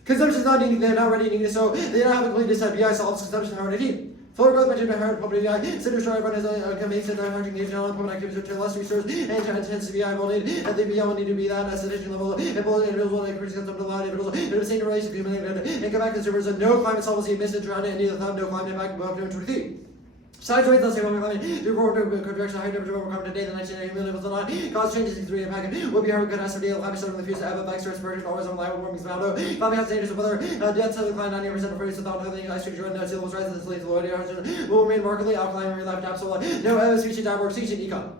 Consumption is not needing, they're not ready needing, so they don't have a clean decide BI solves consumption already. Full growth mentioned by hard public BI, Senator Shire run his campaign said that 100 engaged on public activities to less resource and intensity BI will need, and the BI will need to be that at sufficient level, and both individuals will increase consumption allowed individuals, in the same relation to human and come back consumers, and no climate policy emissions around it, and neither thumb, no climate impact above 2023. Science rates, let's say, one climate, the report projection high temperature overcome today, the 1980 million was not cause changes in 3 impact will be hard catastrophe, the climate in the future, have effects, respiration, always on live warming, smallow, climate has dangerous weather, deaths have declined 90% of rates without having ice cream, no sea levels rise, this leads to low will remain markedly alkaline, and reliable absolute, no species, downward, species, econ.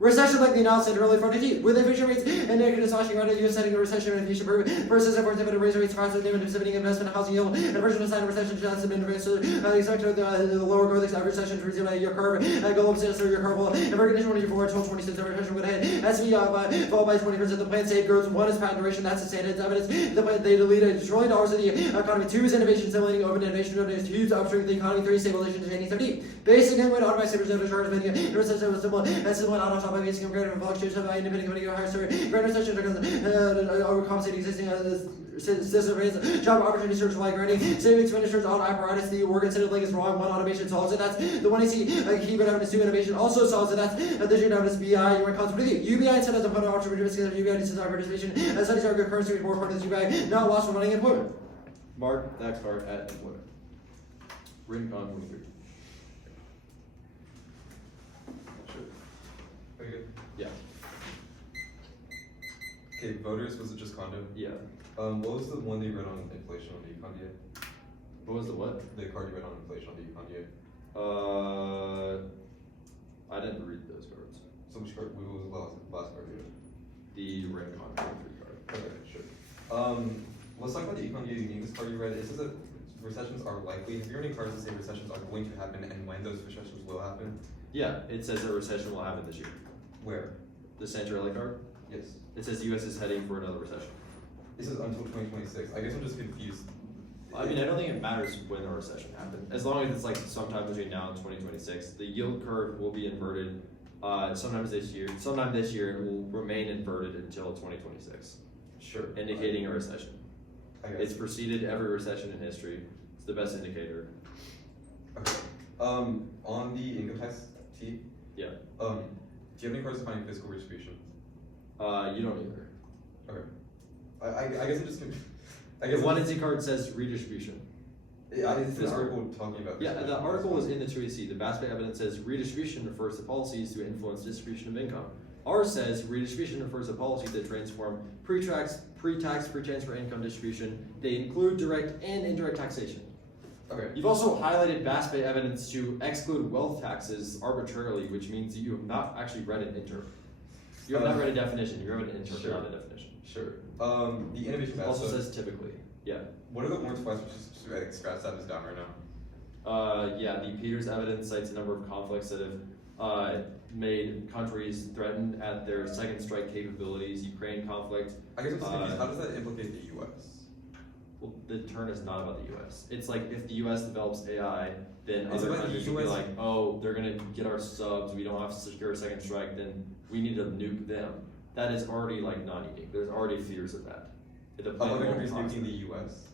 Recession like the announced early front heat. With inflation rates and negative slashing around the U.S. setting a recession and inflation versus efforts to raise rates across the dividend spending investment housing yield and version sign of recession chance have been expect the lower growth average recession to resume your curve and go up to your curve will and recognition 24 until 26 the recession would hit SV followed by 20%. The plan save growth. 1 is patent duration, that's the standard evidence. The plan they deleted $1 trillion in the economy. 2 is innovation stimulating open innovation. 2 is upstream the economy. 3 stabilization to 1970. Basic and when automatic savers never charge many recession was simple and simple on top of basic and greater fluctuations of independent committee or higher story. Greater recession overcompensating existing system rates, job opportunity search like granting, saving expenditures on apparatus. The work instead of like is wrong. 1 automation solves it. That's the 1 you see. Keep it evidence 2 innovation also solves it. That's the junior evidence BI. You want concept with you. UBI instead as a photo option risk of UBI instead of participation. As studies are good currency more part of this UBI, not lost from running employment. Mark that card at employment. Written con 23. Are you good? Yeah. Okay, voters, was it just condo? Yeah. What was the one that you read on inflation on the Econ DA? What was the what? The card you read on inflation on the Econ DA. I didn't read those cards. So which card, what was the last card you read? The written con 23 card. Okay, sure. Let's talk about the Econ DA uniqueness card you read. It says that recessions are likely. Have you read any cards that say recessions are going to happen and when those recessions will happen? Yeah, it says a recession will happen this year. Where? The Santorelli card? Yes. It says the U.S. is heading for another recession. This is until 2026. I guess I'm just confused. I mean, I don't think it matters when the recession happens. As long as it's like sometime between now and 2026, the yield curve will be inverted sometime this year, and will remain inverted until 2026. Sure. Indicating a recession. I guess. It's preceded every recession in history. It's the best indicator. Okay. On the income tax T. Yeah. Do you have any cards defining fiscal redistribution? You don't either. Okay. I guess I just. I The guess 1NC card says redistribution. It's this article talking about. Yeah, the article was in the 2AC. The BASPA evidence says redistribution refers to policies to influence distribution of income. Ours says redistribution refers to policies that transform pre-tax, pre-transfer income distribution. They include direct and indirect taxation. Okay. You've also highlighted BASPA evidence to exclude wealth taxes arbitrarily, which means that you have not actually read an intern. You have not read a definition. You have an interpret Sure. on the definition. Sure. The innovation It path. also so says typically. Yeah. what are the orange flags? Which is scratch that is down right now. Yeah, the Peters evidence cites a number of conflicts that have made countries threaten at their second strike capabilities. Ukraine conflict. I guess I'm just confused. How does that implicate the U.S.? Well, the turn is not about the U.S. It's like if the U.S. develops AI, then Is it other about the countries would be US? like, oh, they're gonna get our subs. We don't have to secure a second strike. Then we need to nuke them. That is already like non-unique. There's already fears of that. The plan Other won't countries talk nuking to the them. U.S.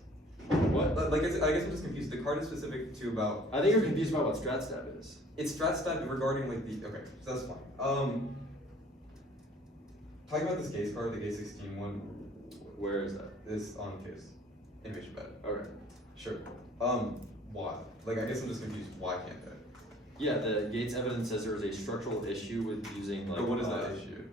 What? Like I guess I'm just confused. The card is specific to about. I think you're confused about what StratStab is. It's StratStat regarding like the okay, so that's fine. Talking about this case card, the Gate 16 one, Where is that? is on case. Innovation bet. Okay. Sure. Why? Like I guess I'm just confused. Why can't they? Yeah, the Gates evidence says there is a structural issue with using like. But what is that issue?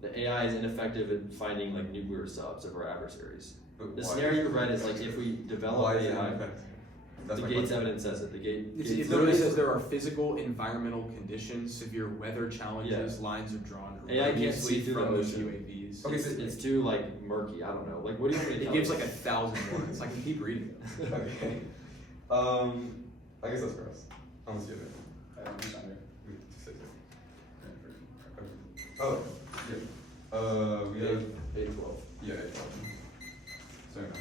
The AI is ineffective at finding like nuclear subs of our adversaries. But The why? scenario you read is like if we develop Why is it AI. ineffective? That's The my Gates question. evidence says it. The Gates It literally says there are physical, environmental conditions, severe weather challenges, lines are drawn AI can't erroneously see through the from those ocean. UAVs. Okay, it's, so- it's too like murky. I don't know. Like, what do you want me to It tell gives you? like 1,000 words. I can keep reading it. Okay. I guess that's gross. Unless you have it. We just say so. Okay. Oh, yeah. We have 812. yeah. Sorry, man.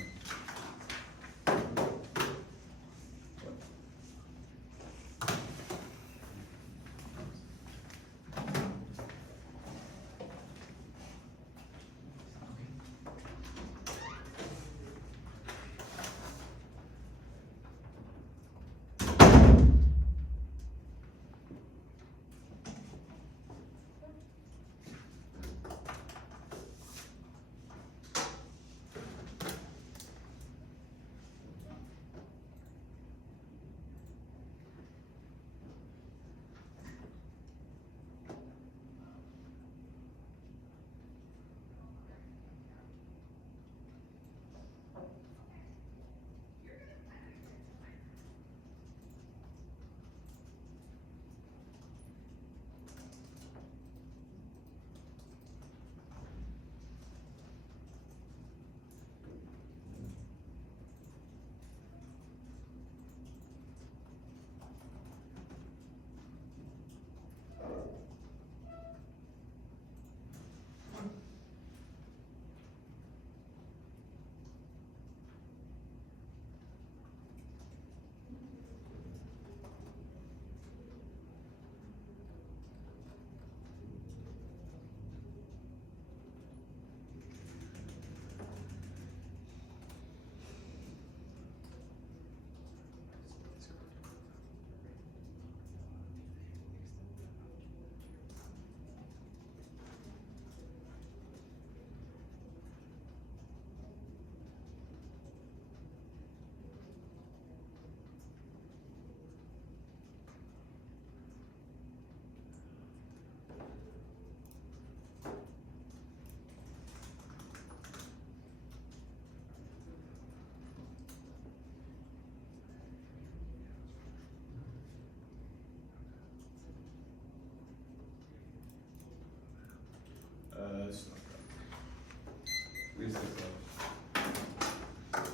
We just say so. Do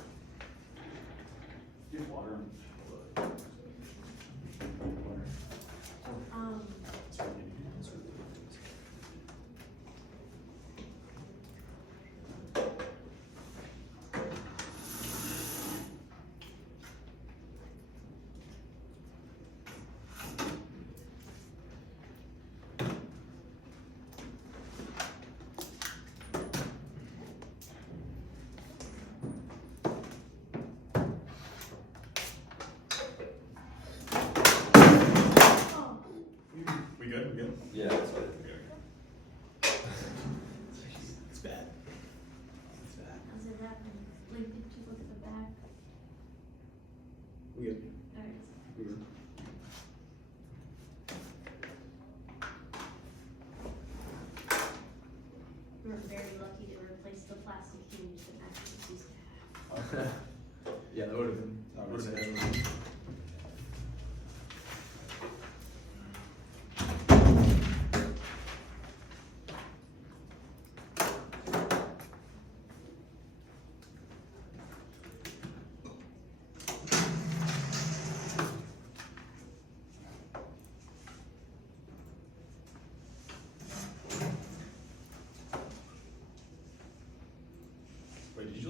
you have water? We good? We good? Yeah, that's good. It's bad. It's bad. How's it happen? Like, did you look at the back? We good. Alright. We good. We were very lucky to replace the plastic hinge that mattresses used to have. Yeah, that would have been. That Would would've have been- been.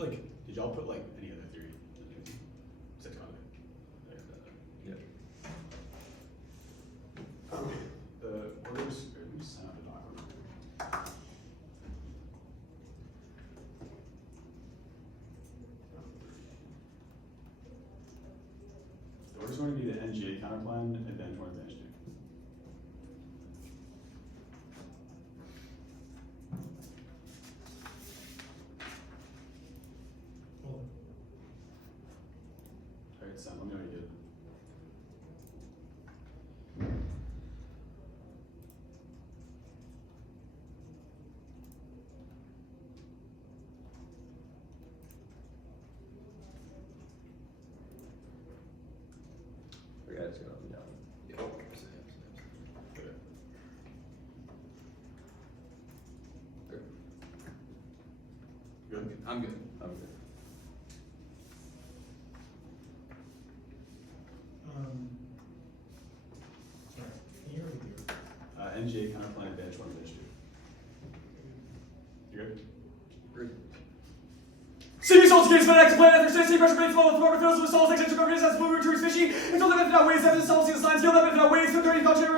did y'all put like any other theory? Except Yeah. Let me sign up the doc. The order's going to be the NGA counterplan and then towards the NGA. Alright, Sam, let me know what you did. Okay, it's gonna be down. Okay. Good? I'm good. I'm good. Sorry, can you repeat? NGA counterplan advantage 1, advantage 2. You good? Great. City assaults against the next plan after safety pressure rates fall with water fills with assaults, extension governance as blue tourist fishy. Until the benefit outweighs that assaults the lines, feel that benefit outweighs the 30 culture,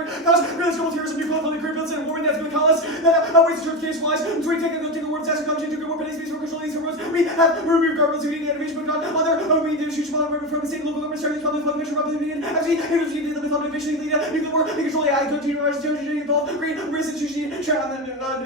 really school tears and new from the career builds and warming that's going to call us. That outweighs the certification wise. Between taking the words, task coverage, and more penny space for controlling these roads. We have removed governments who need animation, but not other we need to shoot from the state and local government starting from the public mission, public opinion. Actually, here's the public vision, nuclear war, they control AI, go to university, involved, green, race, institution, share on the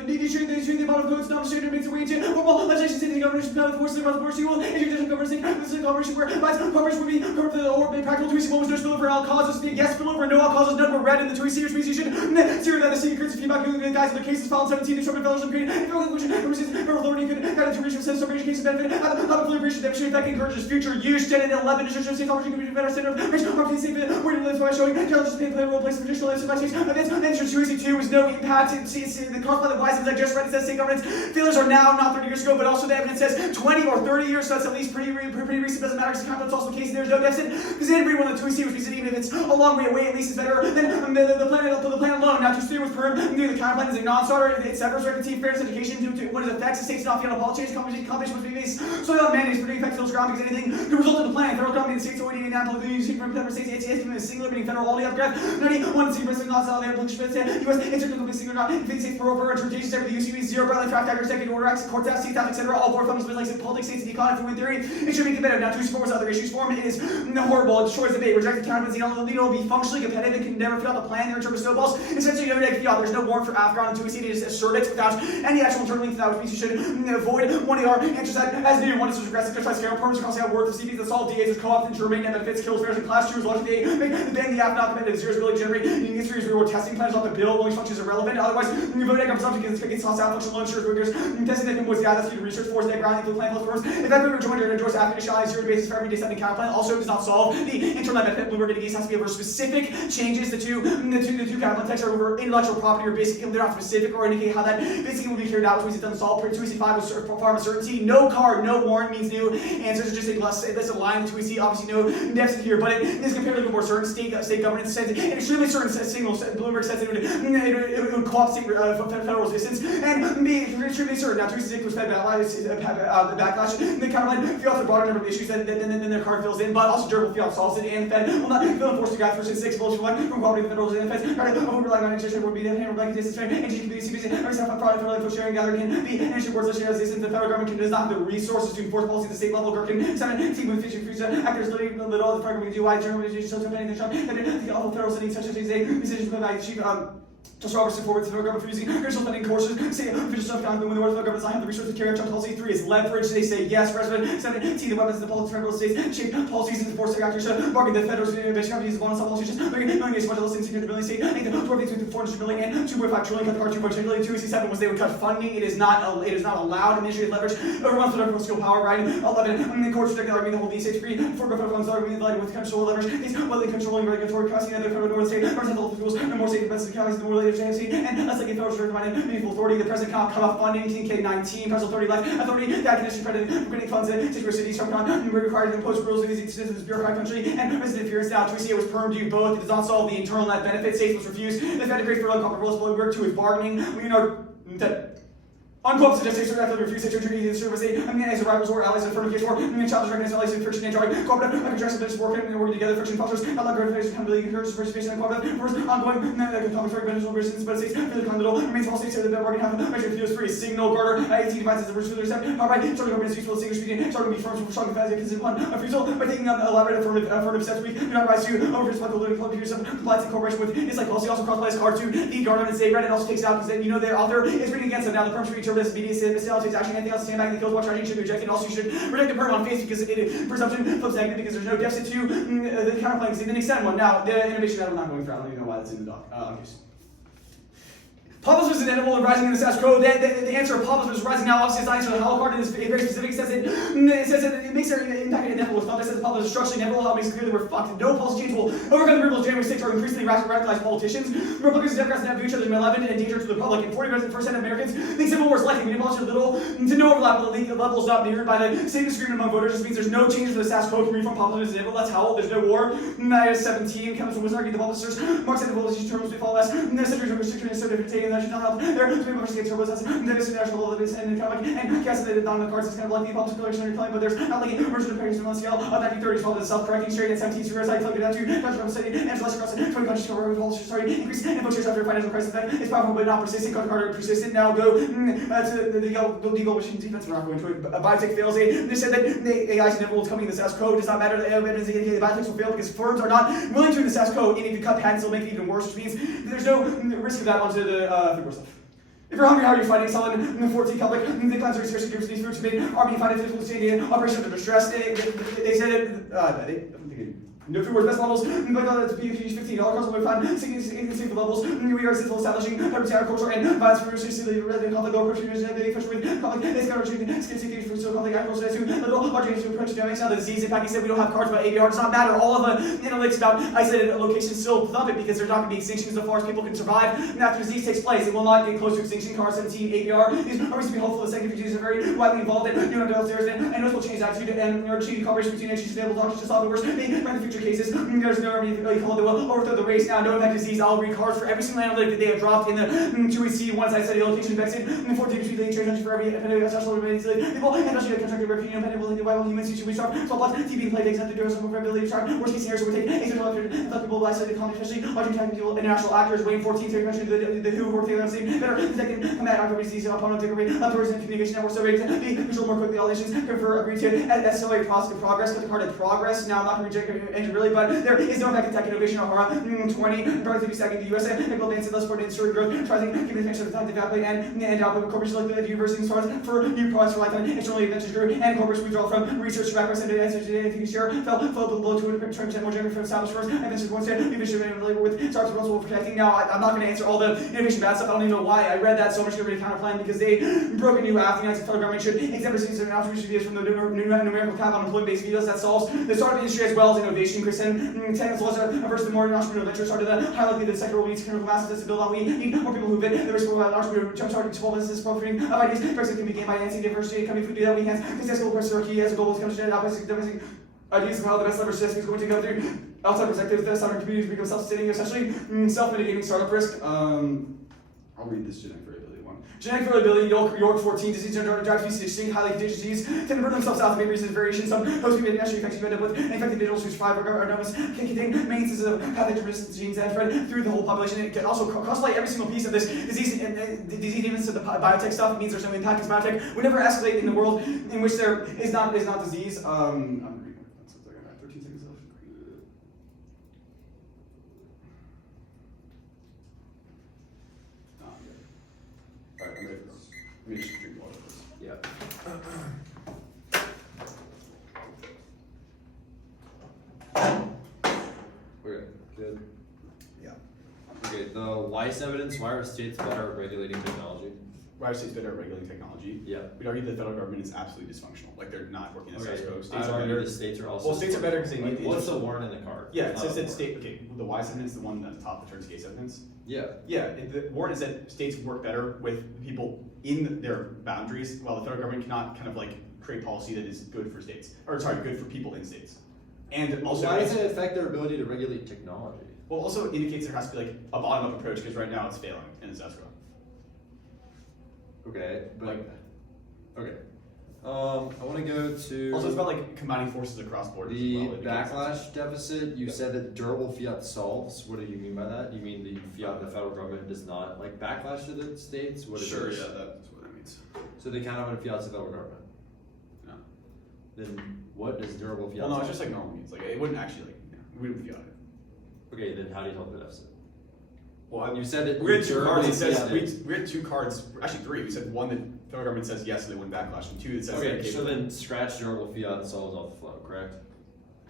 need the amount of codes, not standard makes a way to formal legislation, city government, the forces of the you will international government, this is a conversation where coverage would be covered the or made practical to what was no spillover, all causes, yes, spillover, no all causes, none were red in the two serious musician, zero that the city creates feedback, guys, the cases filed 17, the short fellowship created, and no conclusion, no authority could guide into reach of sense, some cases benefit, public liberation, demonstrate that encourages future use, 10 and 11, description of safe opportunity, community, better center of rich, marketing, safe, where to live by showing, challenges, pay, play, role, place, traditional life, survive, events, and 2 was no impact, the cost by the wise, as I just read, it says state governance, failures are now, not 30 years ago, but also the evidence says 20 or 30 years, so that's at least pretty recent, doesn't matter, because it's also the case, there's no deficit, because they didn't read one of the 2C, which means that even if it's a long way away, at least it's better than the plan alone. Now, 2C was perm, the counterplan is a non-starter, it severs recognitive fairness education to what it affects the state's not feeling policy change, competition with based solely on mandates, predicting effects of those ground, because anything could result in the plan. Federal government, the states, OED, and political using from member states, ATS, given a single limiting federal only upgrade, 91 city president, not solid, application, US, interconnected single not, infant states, per interpretations, every the UCB, 0, Bradley, track, factor, second order, acts, court tax, state tax, etc., all 4 functions, like politics, states, and the economy, fluid theory, it should make it better. Now, 2C was other issues form, it is horrible, it destroys the debate, rejects the counterplan, will be functionally competitive and can never fit out the plan, their interpret snowballs, essentially, there's no warrant for Afghan and 2C to just assert it without any actual internal link to that, which means you should avoid one of our answers that as new one is regressive, exercise scale, permanence across the worth of CPs, that solve DAs with co-op and Germany, and benefits, kills, bears, and class 2 is logic A, make the bang the app not competitive, zeros ability to generate union history is reward testing plans off the bill, only functions irrelevant, otherwise, vote egg subject against toss out functional insurance workers, testing that was the that's due to research force, that ground, the plan plus first, if that group joined or endorse after initialized zero basis for every day setting counterplan, also does not solve the internal benefit. Bloomberg and has to be over specific changes. The two counterplan texts are over intellectual property or basic, they're not specific or indicate how that basically will be carried out, which means it doesn't solve. 2C5 was pharma certainty. No card, no warrant means new answers. Just a less aligned. 2C obviously no deficit here, but it is comparatively more certain. State governance says an extremely certain signal. Bloomberg says it would co-opt state federal resistance and be extremely certain. Now 2C6 was fed backlash. The counterplan fills out the broader number of issues that then their card fills in, but also durable field solves it, and the Fed will not fill in force to guide version 6 bullshit 1 from quality of the federal and the Feds. Right, over relying on interest would be the hammer like distance trade, and GDP, CPC, or self product federal info sharing gathering can be energy words shares this, and the federal government does not have the resources to enforce policy at the state level. Gherkin 17 with fishing future actors literally little the federal government do why German so many the Trump and the awful federal setting such as these decisions made by chief Just Robertson forward to the federal government for using official funding courses. Say official stuff down when the federal government does not have the resources to carry out Trump policy. 3 is leverage. They say yes. President 7 see the weapons of the politics of federal states shape policies and force actors should bargain the federal innovation companies bonus on policies. Million is much less than the billion state. 12 between 400 million and 2.5 trillion. Cut the card 2.10 million. 2C7 was they would cut funding. It is not allowed. Administrative leverage over one federal skill power. Right. 11 the courts protect the argument the whole D states free. 4 federal funds are related with control leverage. These whether controlling regulatory capacity and other federal north state horizontal schools and more state defensive counties the more related to and that's like a federal certified meaningful authority. The president cannot cut off funding. K19 presidential authority left authority that condition crediting funds in situated cities from required to impose rules of these citizens bureaucratic country and resident interference. Now 2C it was perm due both. It does not solve the internal net benefit. States must refuse. The Fed agrees for uncomparable rules. 2 is bargaining. Unquote suggests they actively refuse to treat the service as rivals or allies in front of case war, challenges recognize allies in friction and drawing, cooperative, contracts of working together, friction fosters, allow gratification, accountability, encourages participation, and cooperative, first, ongoing, conflict, beneficial relations, but states, really little, remains all states, the working half, measure feels free, signal, garter, IT devices, the first further step, alright, starting over is useful, distinguished between, starting to be firms, strong, fast, consistent upon, refusal, by taking on elaborate affirmative steps, we do not rise to, over his political living, public yourself, compliance in cooperation with, it's like policy, also cross-plays card 2, the garner and say, Reddit also takes out, because you know their author is reading against them, now the firm should be interpreted as media, takes action, anything else stand back and kills watch writing should be rejected. Also, you should reject the perm on face because presumption flips negative because there's no deficit to the counterplan. The next one. Now, the innovation that we're not going through, I don't even know why that's in the doc. Populism is inevitable and rising in the status quo. The answer of populism is rising now. Obviously, it's not answer to the Hollow card in this very specific sense. It says that it makes our impact inevitable. It's not that it says populism is structurally inevitable. How it makes it clear that we're fucked. No policy change will overcome the ripples January 6 or increasingly radicalized politicians. Republicans and Democrats now view each other as malevolent and dangerous to the public. And 40% of Americans think civil war is likely. We abolish little to no overlap with the legal levels not mirrored by the same disagreement among voters. This means there's no changes to the status quo. Reform populism is inevitable. That's how there's no war. 17 comes from Wisdom, the publishers. Marx said the policy terms we follow less. The centuries of restriction is so different today, and that should not help. There to investigate turbulence, and then it's national level and economic, and casted on the cards. It's kind of like the public collection you're playing, but there's not like an emergent appearance on the scale of 1930s, followed the self-correcting straight at 17th years. I plugged it down to country from city, and less across 20 countries cover policy, sorry, increase in butchers after financial crisis effect. It's powerful but not persistent. Carter persistent. Now go to the legal machine defense. We're not going to it. Biotech fails. They said that the AI is inevitable coming in the status quo. It does not matter that evidence indicates the biotechs will fail because firms are not willing to in the status quo. And if you cut patents, it'll make it even worse, which means there's no risk of that onto the figure stuff. If you're hungry, how are you fighting? Solid 14 public, the clans are scarcely groups these foods made, army fighting physical safety, operation under distress. They said it, no few words, best models, but that's $15 cost will find significant levels. We are still establishing agriculture and violence for the resident conflict, low approach, with conflict, it's going to scarcity for so conflict, agriculture, to little larger approach dynamics. Now the disease impact, he said we don't have cards about ABR, does not matter. All of the analytics about isolated locations still thump it because there's not going to be extinctions so far as people can survive. And after disease takes place, it will not get close to extinction. Car 17, ABR, these are reasons to be hopeful that second disease are very widely involved in new downstairs and those will change attitude and achieve cooperation between nations and able doctors to solve the worst. They find the future cases. There's no army that will overthrow the race now. No impact disease. I'll read cards for every single analytic that they have dropped in the 2AC one side study location vaccine. And 14 between the change for every epidemic social remains people and especially a contracted reputation epidemic will viable humans usually start so blood TB play takes up the dose of ability to try worst case scenario so we take let people by isolated economy especially watching time people international actors Wayne 14 to mention the WHO work together on the same better second combat after disease opponent degree authorities and communication networks so ready to be controlled more quickly all nations confer agree to accelerate positive progress cut the card of progress now I'm not going to reject engine really but there is no impact tech innovation or 20 productivity stacking the USA people advancing less for insert growth trying to give attention to the time development and output corporations like the university and stars for new products for lifetime externally adventures grew and corporations withdraw from research backgrounds and anything share fell below 220% more generally from established firms and this is one step we should labor with startups responsible for protecting now I'm not going to answer all the innovation bad stuff I don't even know why I read that so much to read Counterplan because they broke a new app the United States federal government should exempt recipients of contribution videos from the numerical cap on employment-based videos that solves the startup industry as well as innovation. Kristen Tenants laws versus the more entrepreneurial ventures started the high likelihood the sector will be critical masses to build on we need more people who fit the risk of entrepreneur jumpstarting small businesses profiting of ideas Brexit can be gained by enhancing diversity coming food do that we enhance successful person or key as a global country outpacing ideas of how the best leverage system is going to go through outside perspectives that startup communities become self-sustaining essentially self-mitigating startup risk I'll read this genetic variability one. Genetic variability, York 14, disease drives species extinct, highly contagious disease, tend to burn themselves out to make reasons variation. Some host can be naturally infected, you end up with infected individuals who survive or known as can contain many instances of pathogen resistant genes that spread through the whole population. It can also cross-light every single piece of this disease, and disease even to the biotech stuff. It means there's no impact as biotech. We never escalate in the world in which there is not disease. I'm reading. 13 seconds left. Alright, I'm ready for this. Let me just drink water of this. Yeah. Okay, good. Yeah. Okay, the Royce evidence, why are states better at regulating technology? Why are states better at regulating technology? Yeah. We'd argue that the federal government is absolutely dysfunctional. Like they're not working as Okay, status quo. I States are argue better. the states are also. Well, states are better because they like, need. what's the warrant in the card? Yeah, it It's says not a that state. warrant. Okay, the Wise evidence, the one at the top that turns case evidence. Yeah. Yeah, the warrant is that states work better with people in their boundaries, while the federal government cannot kind of like create policy that is good for states, or sorry, good for people in states. And also, Why does it affect their ability to regulate technology? well, also indicates there has to be like a bottom-up approach because right now it's failing in the status quo. Okay, but Like, okay. I want to go to also, it's about like combining forces across borders. the as well. It makes sense. backlash deficit. You said that durable fiat solves. What do you mean by that? You mean the fiat the federal government does not like backlash to the states? What is Sure, this? yeah, that's what that means. So they can't have a fiat to the federal government. No. Then what does durable fiat? Well, no, it's solve? just like normal means. Like, it wouldn't actually, like, we wouldn't fiat it. Okay, then how do you help the deficit? Well, You said that we had two durably cards that says, fiated. we had two cards, actually three. We said one that the federal government says yes, so they wouldn't backlash, and two that says Okay, they're so then scratch durable fiat and solves off the flow, correct?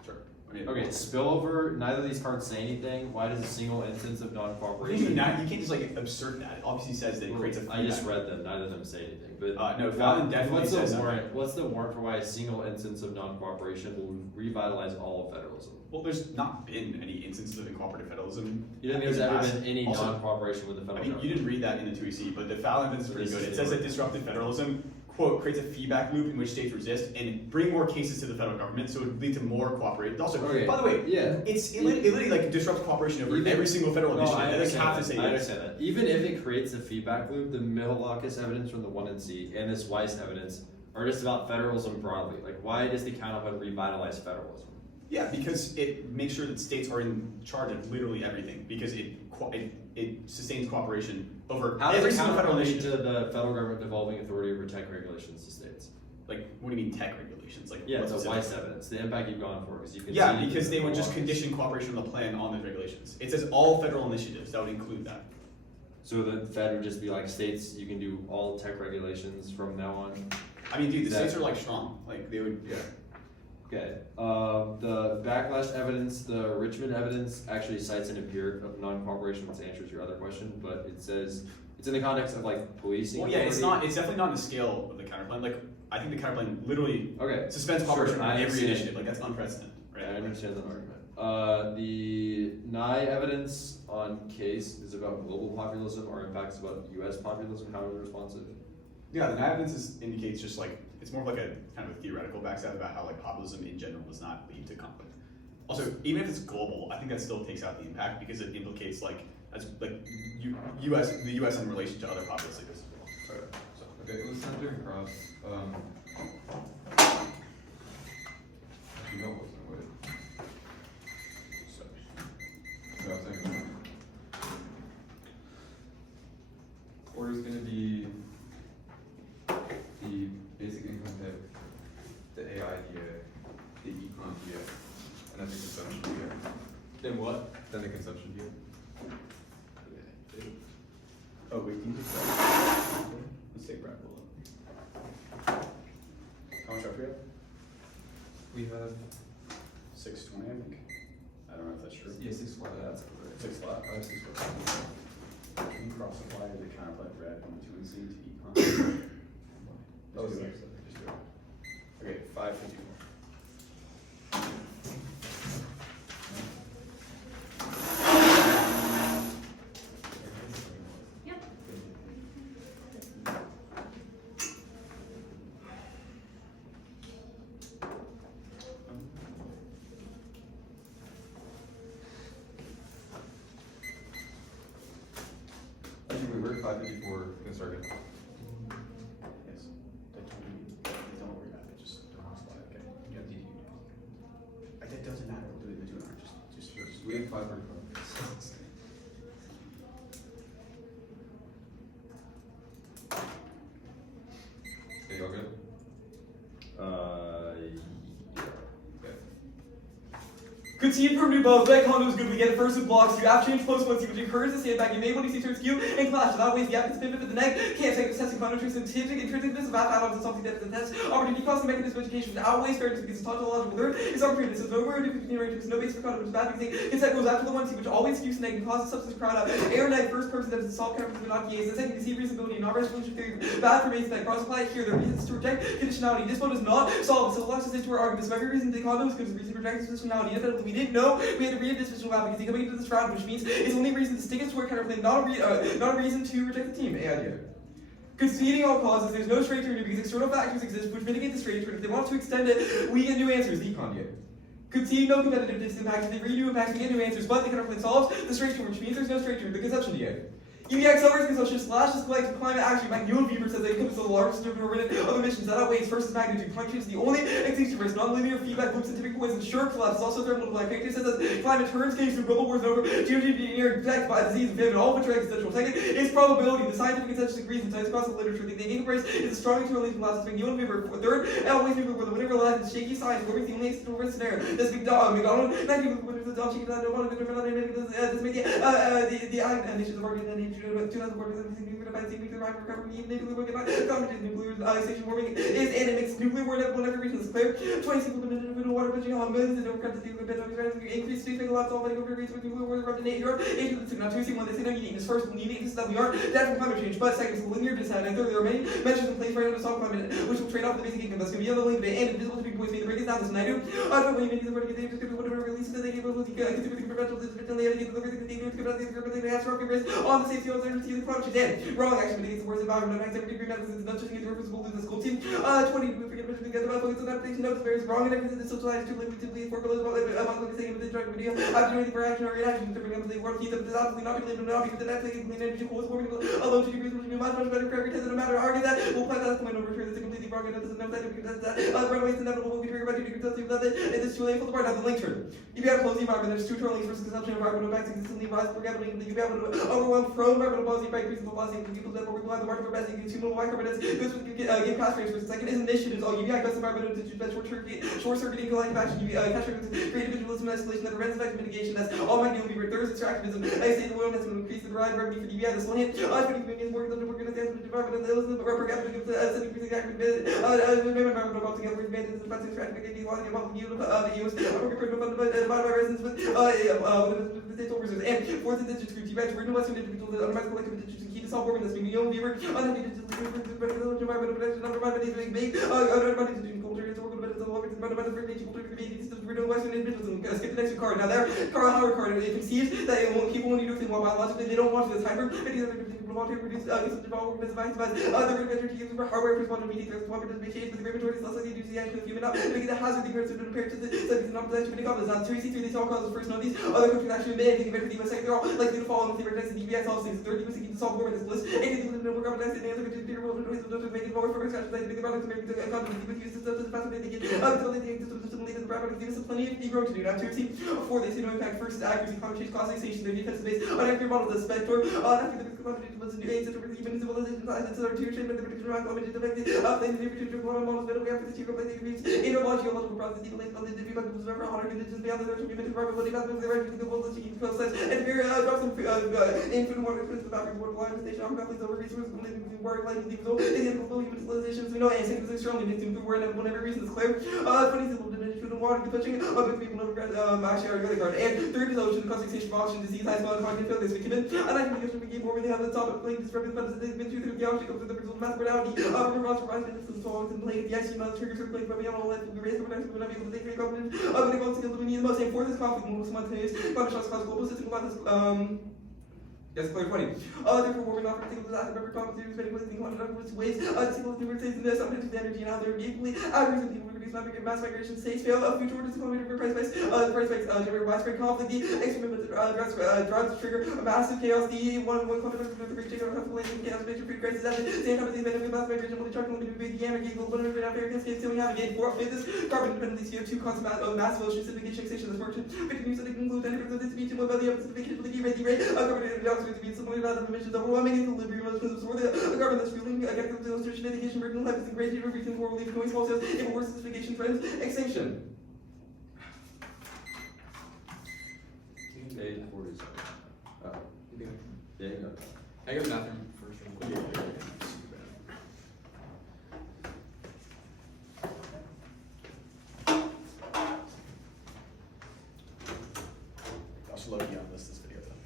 Sure. I mean, Okay, spillover, neither of these cards say anything. Why does a single instance of You non-cooperation? can't just like assert that. It obviously says that it creates a I just feedback. read them, neither of them say anything, but. No, Fallon definitely What's says the something. warrant? What's the warrant for why a single instance of non-cooperation will revitalize all of federalism? Well, there's not been any instances of incooperative federalism. You don't think in there's the ever past. been any Also, non-cooperation with the federal I mean, you government? didn't read that in the 2EC, but the Fallon evidence is pretty This good. is It says the that disruptive federalism, quote, creates a feedback loop in which states resist and bring more cases to the federal government, so it would lead to more cooperation. Also, Okay, by the way, yeah. it literally like disrupts cooperation over Even- every single federal No, initiative. I They just have to understand say that. I yes. understand that. Even if it creates a feedback loop, the Mihalakis evidence from the 1NC and this Weiss evidence are just about federalism broadly. Like, why does the Counterplan revitalize federalism? Yeah, because it makes sure that states are in charge of literally everything, because it sustains cooperation over How every does the single federal Counterplan lead initiative. to the federal government devolving authority over tech regulations to states? Like, what do you mean tech regulations? Like, Yeah, what's it's a specific? Weiss evidence. The impact you've gone for, because you can Yeah, see because they would just laws. condition cooperation on the plan on those regulations. It says all federal initiatives, that would include that. So the Fed would just be like, states, you can do all tech regulations from now on. I mean, dude, the That- states are like strong. Like, they would, yeah. Okay. The backlash evidence, the Richmond evidence actually cites an empiric of non-cooperation, which answers your other question, but it says it's in the context of like policing. Well, yeah, it's authority. not. It's definitely not on the scale of the counterplan. Like, I think the counterplan literally Okay. suspends cooperation Sure, on I every understand. initiative. Like, that's unprecedented, right? I understand that argument. The NIE evidence on case is about global populism or impacts about U.S. populism. How are they responsive? Yeah, the evidence indicates just like it's more of like a kind of a theoretical backstab about how like populism in general does not lead to conflict. Also, even if it's global, I think that still takes out the impact because it implicates like as like the U.S. in relation to other populist leaders. Okay, let's center and cross. You know what's in the way. No, I'm saying order is going to be the basic income hit, the AIDA, the econ DA, and then the consumption DA. Then what? Then the consumption DA. Oh wait, can you just let's take Brad Bullock. How much are we at? We have 620, I think. I don't know if that's true. 6 flat. That's 6 flat. I have 6 flat. Can you cross apply the counterplan Brad from 2 and C to econ? Oh, Just do sorry. it. Just do it. Okay, 554. Yep. Actually, we're at 554 can start it. Yes. Don't worry about it. Just don't cross apply. Okay. Yeah, that doesn't matter. We'll do it in the 2 hours. Just We have 545. Okay, y'all good? Good team from New Bows. That combo is good. We get it first with blocks. You have change close ones, which encourages the sandbag. You may want to see turns Q and clash. So that way, the applicant's pivot to the neck. Can't take the testing counter tricks and intrinsicness of math add-ons and something depth of the test. Opportunity cost the mechanism of education which outweighs fairness because it's tautological learn. It's opportunity. This is no word if you continue range. No base for conduct, which is bad because consent goes after the one T, which always skews negative and causes substance crowd out. Air neg, first person that is solve counter but not EAs. The second, deceive reasonability, not resolution theory. Bad for base cross apply here. The reasons to reject conditionality. This one does not solve. So locks us into our arguments. So every reason they call those because the reason to reject conditionality. If we didn't know, we had to read this visual map because coming into this round, which means it's only a reason to stick it to our counterplay, not a reason to reject the team. idea. Conceding all causes, there's no straight turn because external factors exist which mitigate the straight turn. If they want to extend it, we get new answers. The econ here. Concede no competitive distance impact. If they redo impacts, we get new answers, but the counterplay solves the straight turn, which means there's no straight turn. The conception here. EBI accelerates consumption slashes collective climate action. Magnum Weaver says that it comes to the largest determinant of emissions that outweighs first magnitude. Climate change is the only extinction risk. Non-linear feedback loops and tipping points ensure collapse. It's also thermal black. Character says that climate turns case through global wars over geoengineering attacked by disease and famine, all of which are existential. Second is probability. The scientific consensus agrees and ties across the literature. The thinking embrace is a strong internal from last Magnum Weaver. Third, always Weaver, where the winner relies on shaky science, where everything links to a scenario. This McDonald, the Dom Chicken, the nations of Oregon, and 2004. Warming is and it makes nuclear war inevitable in every region is clear. 20 single individual water budget on millions and democrats increase to make a lot of over regions with nuclear war erupted in Europe. Not two single, they say no unique is first unique is that we aren't dead from climate change, but second is linear descent, and third there are many measures in place right now to solve climate, which will trade off the basic income that's going to be on the link today and invisible to people points made the break is down this and I do. I don't know when you need the word again, just give me whatever releases that they give us with the professional discipline later get the thing they have to on the safety of the climate change. And wrong action mitigates the worst environment and acts every degree matters. It's not just getting reversible to the school team. 20 we forget to get about focus on adaptation notes very wrong and everything that's socialized too limited for below about the saying of the drug video. After anything for action or reaction to bring up the world keys up is absolutely not to live now because that's taking clean energy cools warming alone 2 degrees which will be much better for every test no matter argue that we'll plan that point over that's completely wrong and it doesn't know that because that's that runaways inevitable will be triggered by 2 degrees Celsius that it is too late for the part now the link turn. If you have a closed environment there's 2 turn links versus consumption environmental impacts consistently rise for gathering you have an overwhelmed pro environmental policy by increasing the velocity of people that will require the market for best consumable microminutes this would give cost rates for second is initiatives all UBI best environmental short-circuiting collective action UBI cash rates create individualism and escalation that prevents effective mitigation that's all my deal be third extractivism I say the world that's going to increase the derived revenue for UBI this one hit convenience more than we're going to dance with the environment and those per capita give setting increasing active environmental about together with bandits and fancy traffic walking about the US divided by residents with state overseers and fourth indigenous groups UBI to renew Western individuals that otherwise collective indigenous key to solve warming that's being young viewer environmental protection environmental being big environmental culture is working better than the environmental nature culture to renew Western individuals and skip the next card now there Carl Howard card it concedes that it won't people when you do things while biologically they don't want to this hyper want to reduce development maximize the better to use for hardware respond to media threats want to be changed but the regulatory is less likely to use the action of human up making the hazard the currents compared to the subjects and opposition many comments on 2C3 these all causes first know these other countries actually may be better to the US second they're all likely to fall in with the recognized DBS all things third US seeking to solve warming this list and the number of recognized and the other countries world to make it more for discussions like the products American economy with use systems as fast as they get until they take systems to lead the product give us plenty of degrowth to do now 2C before they see no impact first accuracy climate change causation their defense based on accurate model the spector after the quantity was new aids to human civilization science or tuition but the prediction around climate change affected things the future one models better we have to see what they agree geological process even like the debut of the observer honor conditions beyond the human environment what the right to the world to keep process and very drops in infinite water the battery water line station on conflicts over resources work like the result is human civilizations we know and things are strongly mixed into where whenever reason is clear 20 civil dimension of water touching other people never actually are really hard and third is ocean causing station oxygen disease high spell cognitive failures we can and I think we give over they have the top of playing disruptive methods they've been through the oxygen over the result mass mortality response for minutes and songs and playing the icy months triggers are playing by me on all that we raise the next we're not able to take very confident when it comes to the need the most and for this conflict most spontaneous climate shots cause global system about this yes, clear 20. Therefore, warming off particular disaster, every problem series, many places, hundreds of ways, single different states in this, sometimes energy and how they're equally average and people reduce mass migration, states fail, future orders, economic price spikes, generate widespread conflict, the extreme drives to trigger a massive chaos, the one conflict of the great chaos, chaos, major food crisis, at the same time as the event of mass migration, will be chucking to be the anarchy, global energy, American states, still we have again, for this carbon independently CO2 constant massive ocean acidification, extinction, this fortune, but the news that includes any of this speech, about the acidification of the rate, carbon to be similar to the emissions overwhelming equilibrium of the carbon that's fueling against the illustration indication burden life is a great deal of reason for relief going small sales if worse acidification trends extinction. Page 47. Oh. Yeah, you go. I go to the bathroom first. I should low key on this video though.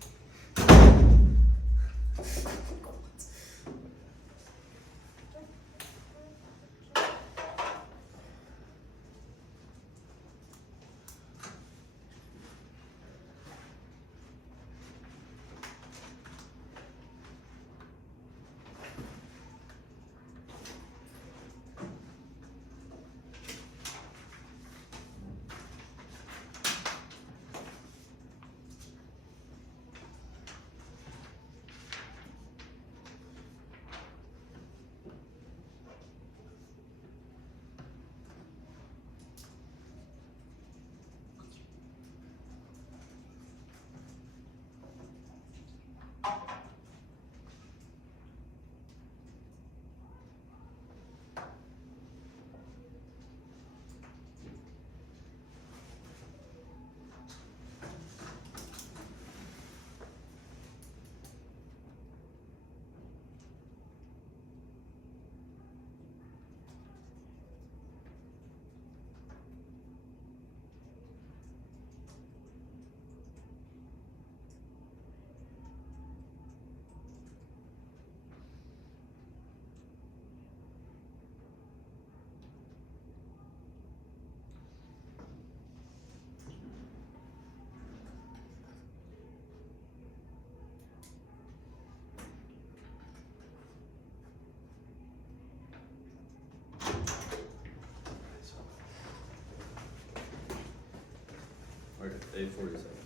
Okay, 8:47.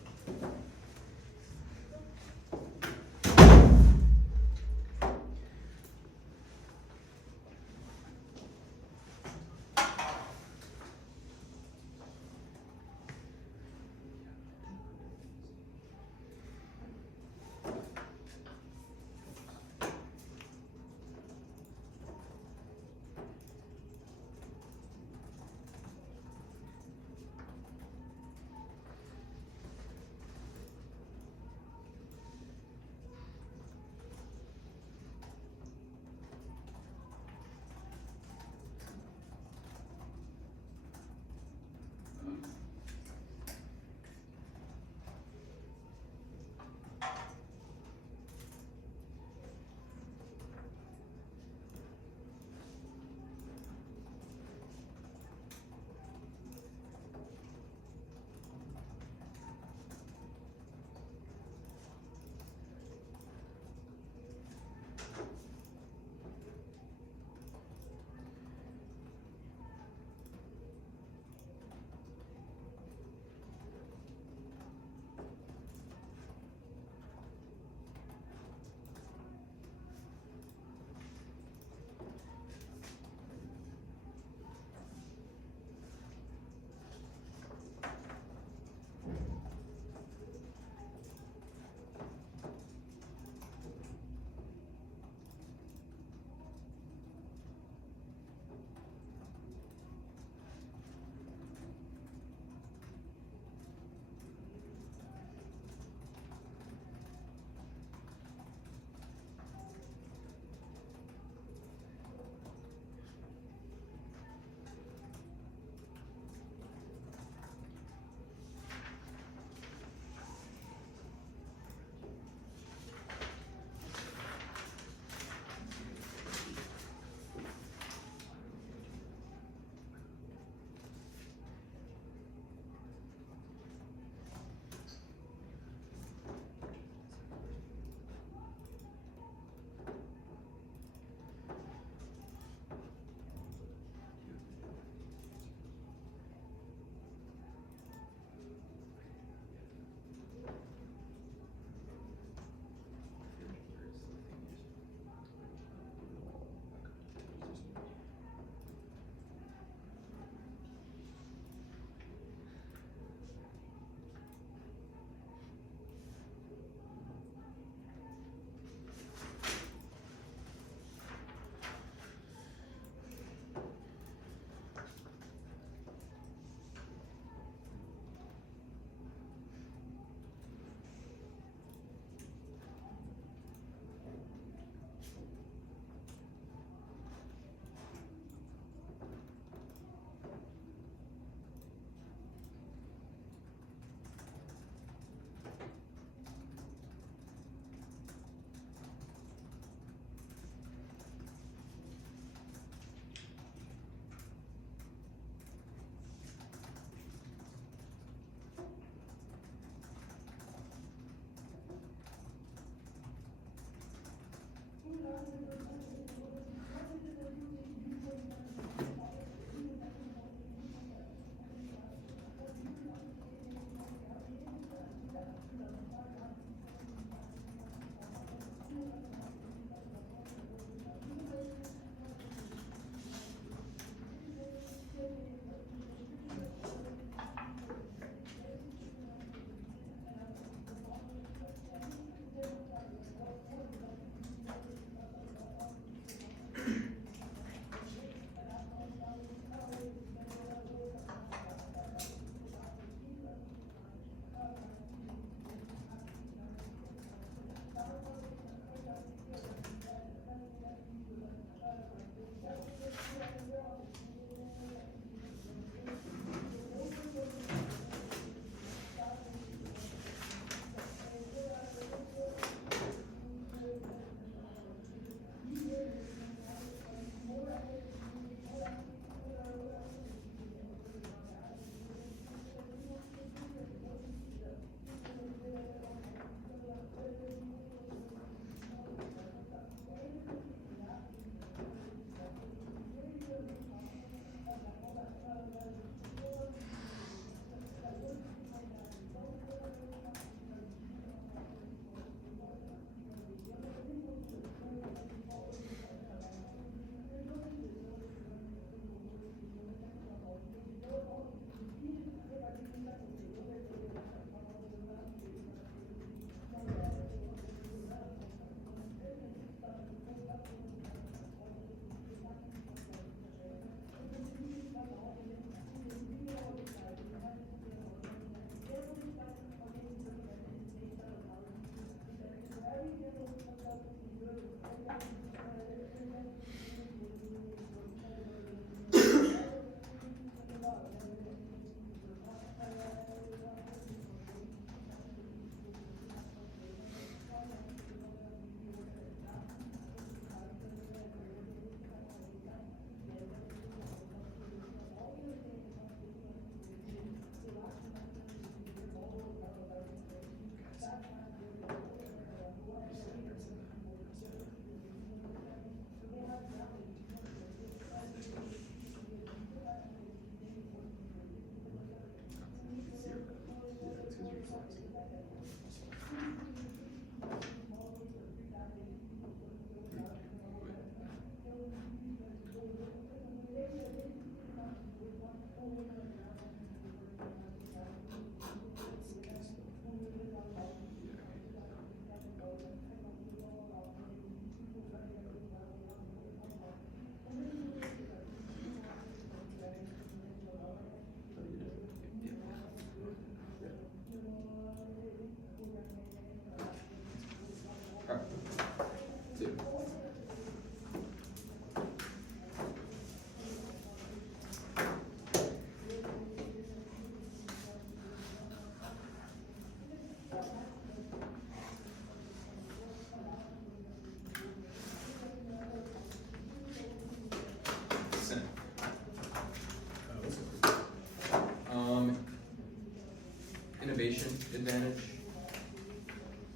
innovation advantage,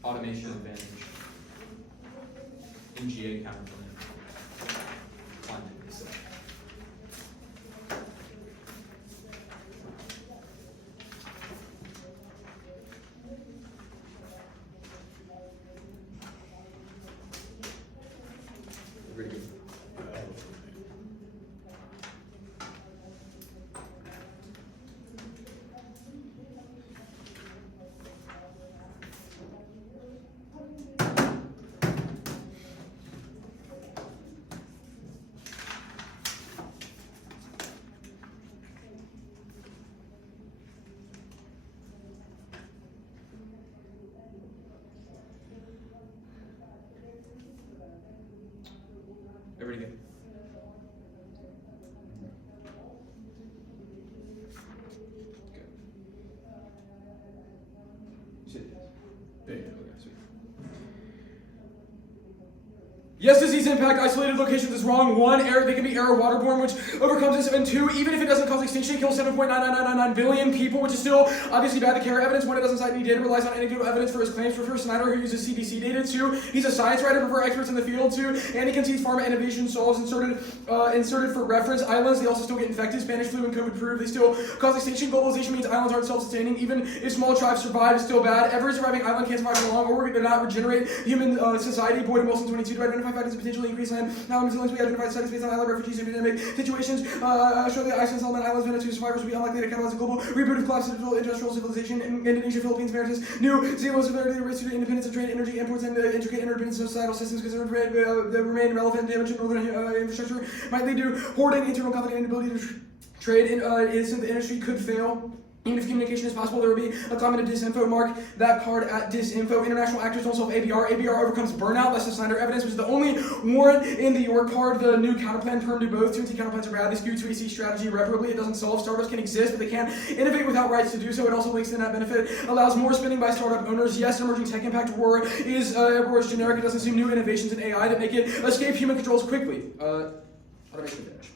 automation advantage, MGA counterplan, climate reset. Very good. Everybody good? Good. You said yes. Okay, sweet. Yes, disease impact, isolated locations is wrong. 1, error, they can be error waterborne, which overcomes this. And 2, even if it doesn't cause extinction, it kills 7.99999 billion people, which is still obviously bad. The carrier evidence, 1, it doesn't cite any data, relies on anecdotal evidence for his claims. Prefers Snyder, who uses CDC data. 2, he's a science writer, prefer experts in the field. 2, and he concedes pharma innovation solves inserted for reference. Islands, they also still get infected. Spanish flu and COVID proved they still cause extinction. Globalization means islands aren't self-sustaining. Even if small tribes survive, it's still bad. Every surviving island can't survive for long, or they not regenerate human society. Boyd and Wilson 22 to identify factors that potentially increase land. Now, in New Zealand, we identified studies based on island refugees in pandemic situations. Australia, Iceland, Solomon Islands, Venezuela survivors will be unlikely to catalyze a global reboot of collapsed industrial civilization. In Indonesia, Philippines, Mauritius, New Zealand's severity race to independence of trade, energy imports, and intricate interdependent societal systems considered remain relevant. Damage to northern infrastructure might lead to hoarding, internal conflict, and inability to trade. Since the industry could fail. Even if communication is possible, there will be a comment of disinfo. Mark that card at disinfo. International actors don't solve ABR. ABR overcomes burnout. That's the Snyder evidence, which is the only warrant in the York card. The new counterplan term do both. 2 counterplans are bad. They skew to AC strategy irreparably. It doesn't solve. Startups can exist, but they can't innovate without rights to do so. It also links to net benefit. Allows more spending by startup owners. Yes, emerging tech impact war is generic. It doesn't assume new innovations in AI that make it escape human controls quickly. Automation advantage.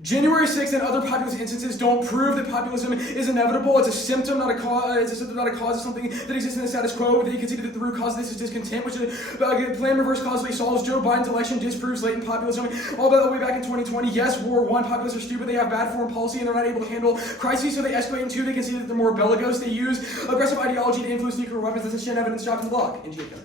January 6th and other populist instances don't prove that populism is inevitable. It's a symptom, not a cause. It's a symptom, not a cause of something that exists in the status quo. They conceded that the root cause of this is discontent, which plan reverse causally solves. Joe Biden's election disproves latent populism. All the way back in 2020. Yes, War 1, populists are stupid. They have bad foreign policy and they're not able to handle crises, so they escalate. And 2, they conceded that they're more bellicose. They use aggressive ideology to influence nuclear weapons. That's a shit evidence dropped in the block. In Jacob.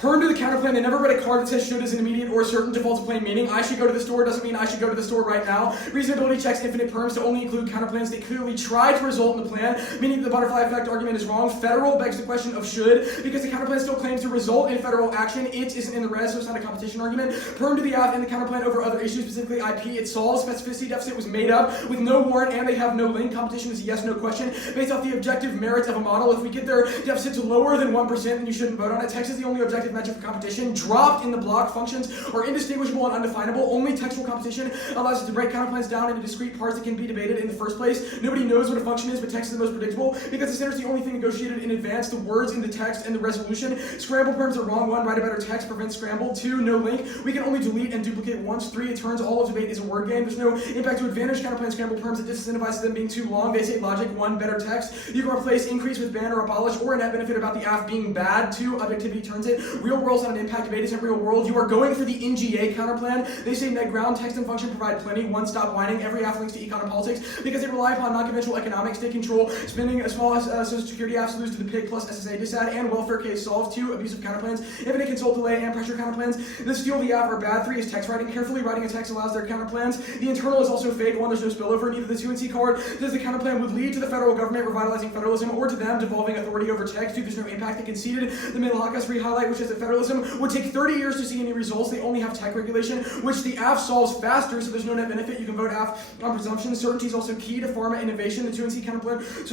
Turn to the counterplan. They never read a card that says should as an immediate or certain default to plain meaning. I should go to the store doesn't mean I should go to the store right now. Reasonability checks infinite perms to only include counterplans that clearly try to result in the plan, meaning the butterfly effect argument is wrong. Federal begs the question of should, because the counterplan still claims to result in federal action. It isn't in the res, so it's not a competition argument. Perm to the aft and the counterplan over other issues, specifically IP. It solves. Specificity deficit was made up with no warrant and they have no link. Competition is a yes, no question based off the objective merits of a model. If we get their deficit to lower than 1%, then you shouldn't vote on it. Text is the only objective metric for competition. Dropped in the block. Functions are indistinguishable and undefinable. Only textual competition allows us to break counterplans down into discrete parts that can be debated in the first place. Nobody knows what a function is, but text is the most predictable because the center is the only thing negotiated in advance. The words in the text and the resolution. Scramble perms are wrong. 1, write a better text, prevent scramble. 2, no link. We can only delete and duplicate once. 3, it turns all of debate is a word game. There's no impact to advantage counterplan scramble perms. It disincentivizes them being too long. They say logic. 1, better text. You can replace increase with ban or abolish, or a net benefit about the aft being bad. 2, objectivity turns it. Real world's not an impact. Debate isn't real world. You are going for the NGA counterplan. They say net ground, text, and function provide plenty. 1, stop whining. Every aft links to econ and politics because they rely upon non-conventional economics. They control spending a small social security apps lose to the PIG plus SSA disad and welfare case solves. 2, abusive counterplans. Infinite consult delay and pressure counterplans. The steal the app are bad. 3 is text writing. Carefully writing a text allows their counterplans. The internal is also fake. 1, there's no spillover. Neither the 2 and C card does the counterplan would lead to the federal government revitalizing federalism or to them devolving authority over text. 2, there's no impact. They conceded the Milwaukee re-highlight, which is that federalism would take 30 years to see any results. They only have tech regulation, which the AF solves faster, so there's no net benefit. You can vote AF on presumption. Certainty is also key to pharma innovation. The 2 and C counterplan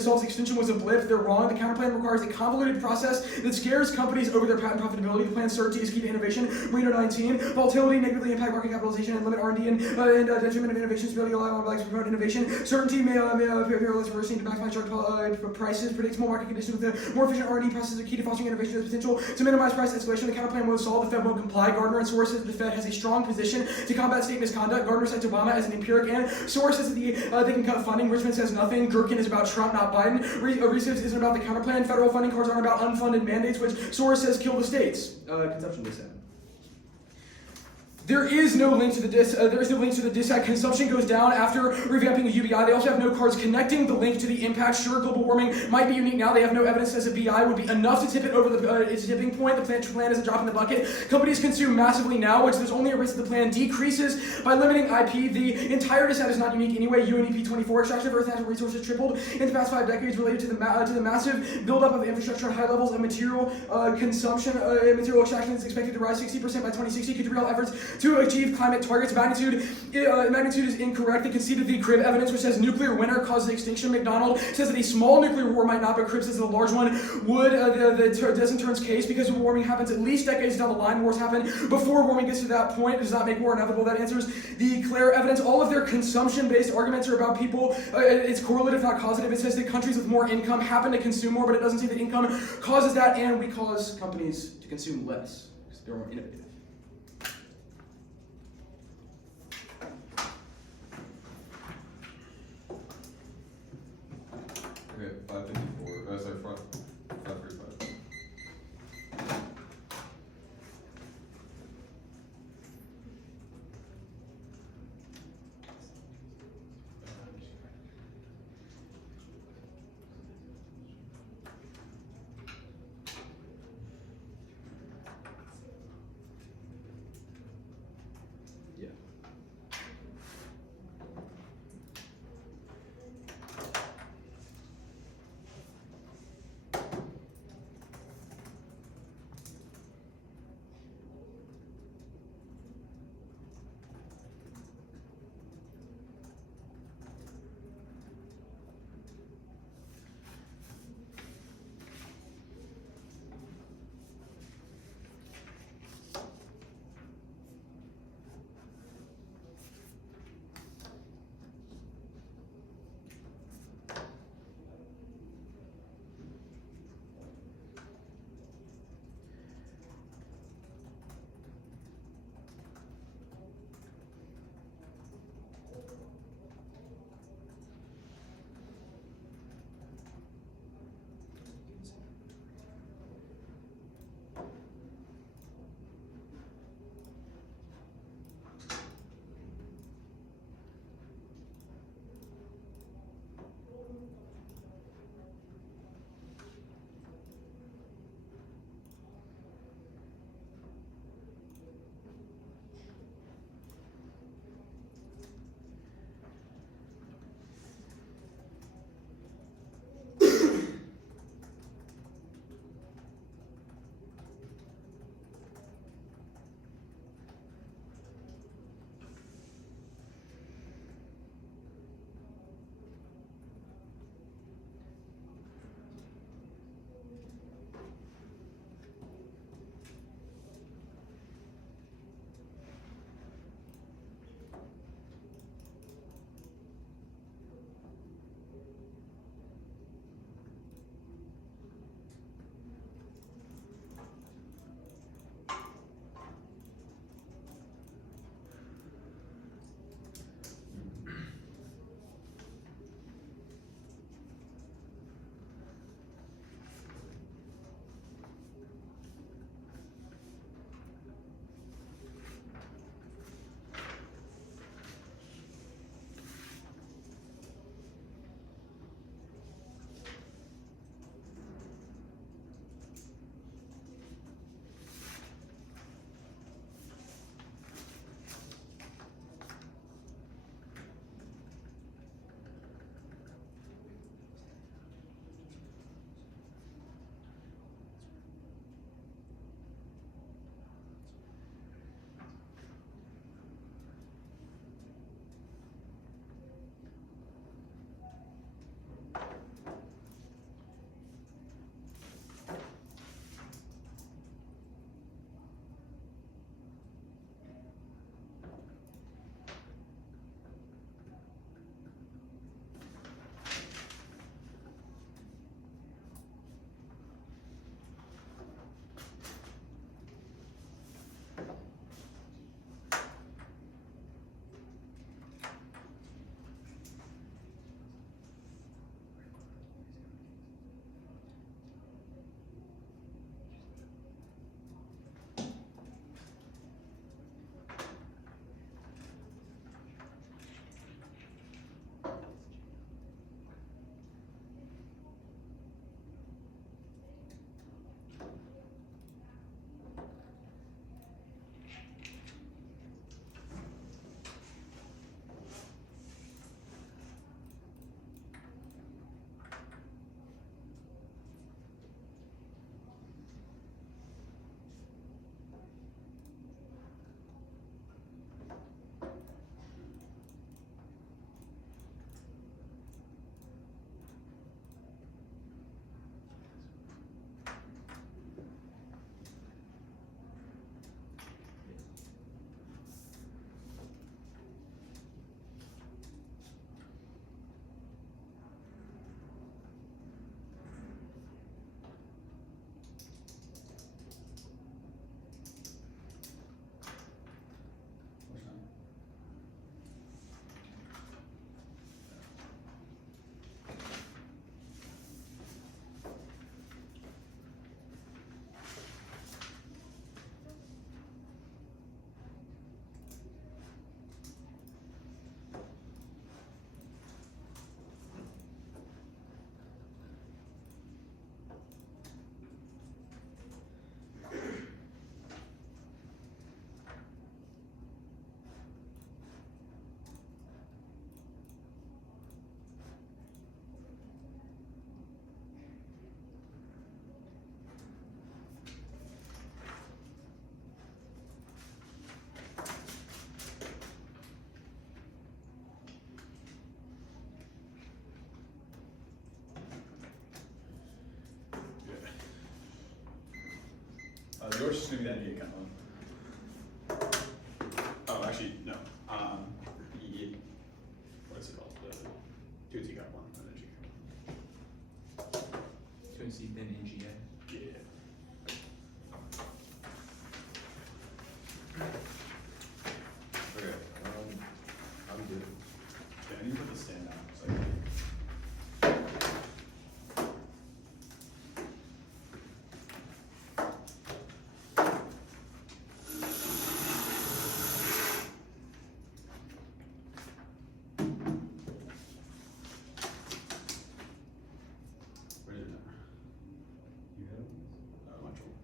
solves extinction was a blip. They're wrong. The counterplan requires a convoluted process that scares companies over their patent profitability. The plan's certainty is key to innovation. Marino 19. Volatility negatively impact market capitalization and limit R&D and detriment of innovation. Stability allow blacks to promote innovation. Certainty may paralyze reversing to maximize drug prices. Predictable market conditions with a more efficient R&D process are key to fostering innovation. Has potential to minimize minimize price escalation, the counterplan will solve. The Fed won't comply. Gardner and Soros says the Fed has a strong position to combat state misconduct. Gardner cites Obama as an empiric and Soros says that they can cut funding. Richmond says nothing. Gherkin is about Trump, not Biden. Research isn't about the counterplan. Federal funding cards aren't about unfunded mandates, which Soros says kill the states. Consumption dissent. There is no link to the dissent. Consumption goes down after revamping the UBI. They also have no cards connecting the link to the impact. Sure, global warming might be unique now. They have no evidence that a BI would be enough to tip it over its tipping point. The plan is a drop in the bucket. Companies consume massively now, which there's only a risk that the plan decreases by limiting IP. The entire dissent is not unique anyway. UNEP 24 extraction of Earth natural resources tripled in the past 5 decades related to the massive buildup of infrastructure at high levels and material consumption. Material extraction is expected to rise 60% by 2060. Could real efforts to achieve climate targets. Magnitude is incorrect. They conceded the crib evidence, which says nuclear winter causes extinction. McDonald says that a small nuclear war might not, but crib says that a large one would. Doesn't turns case because warming happens at least decades down the line. Wars happen before warming gets to that point. It does not make war inevitable. That answers the Claire evidence. All of their consumption-based arguments are about people. It's correlative, not causative. It says that countries with more income happen to consume more, but it doesn't say that income causes that, and we cause companies to consume less because they're more innovative. Okay, 554. Sorry, 535. yours is going to be the MBA kind of one. Oh, actually, no. What is it called? The TOC got one. And then TOC, then NGA. yeah. Okay, I'm good. Yeah, I need to put the stand down. So where is it now? You have it? Oh, my tool.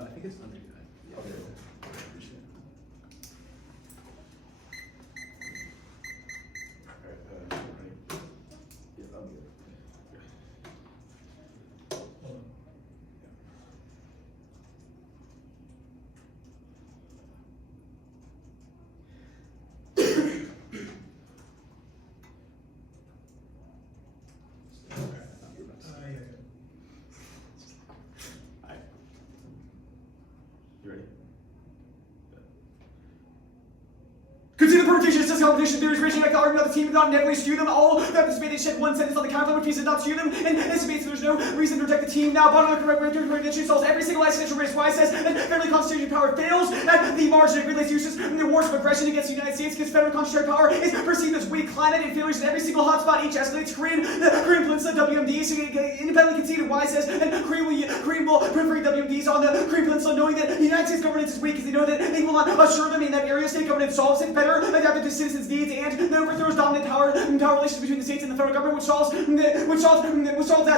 I think it's under that. Okay. Appreciate it. Alright, ready? Yeah, I'm good. Alright. You ready? Concede the permutation, assess competition theories, ranging like the argument of the team, not negatively skew them. All that participated shed one sentence on the counterplan, which means did not skew them, and anticipates there's no reason to reject the team. Now, bottom of the correct convention solves every single existential risk. Why says that federal constitutional power fails at the margin of relates uses in the wars of aggression against the United States, because federal constitutional power is perceived as weak. Climate and failures in every single hotspot each escalates. Korean Peninsula WMDs independently conceded. Why says and Korea will proliferate WMDs on the Korean Peninsula, knowing that the United States governance is weak, because they know that they will not assure them in that area. State governance solves it better, adapted to citizens' needs, and overthrows dominant power relations between the states and the federal government, which solves that.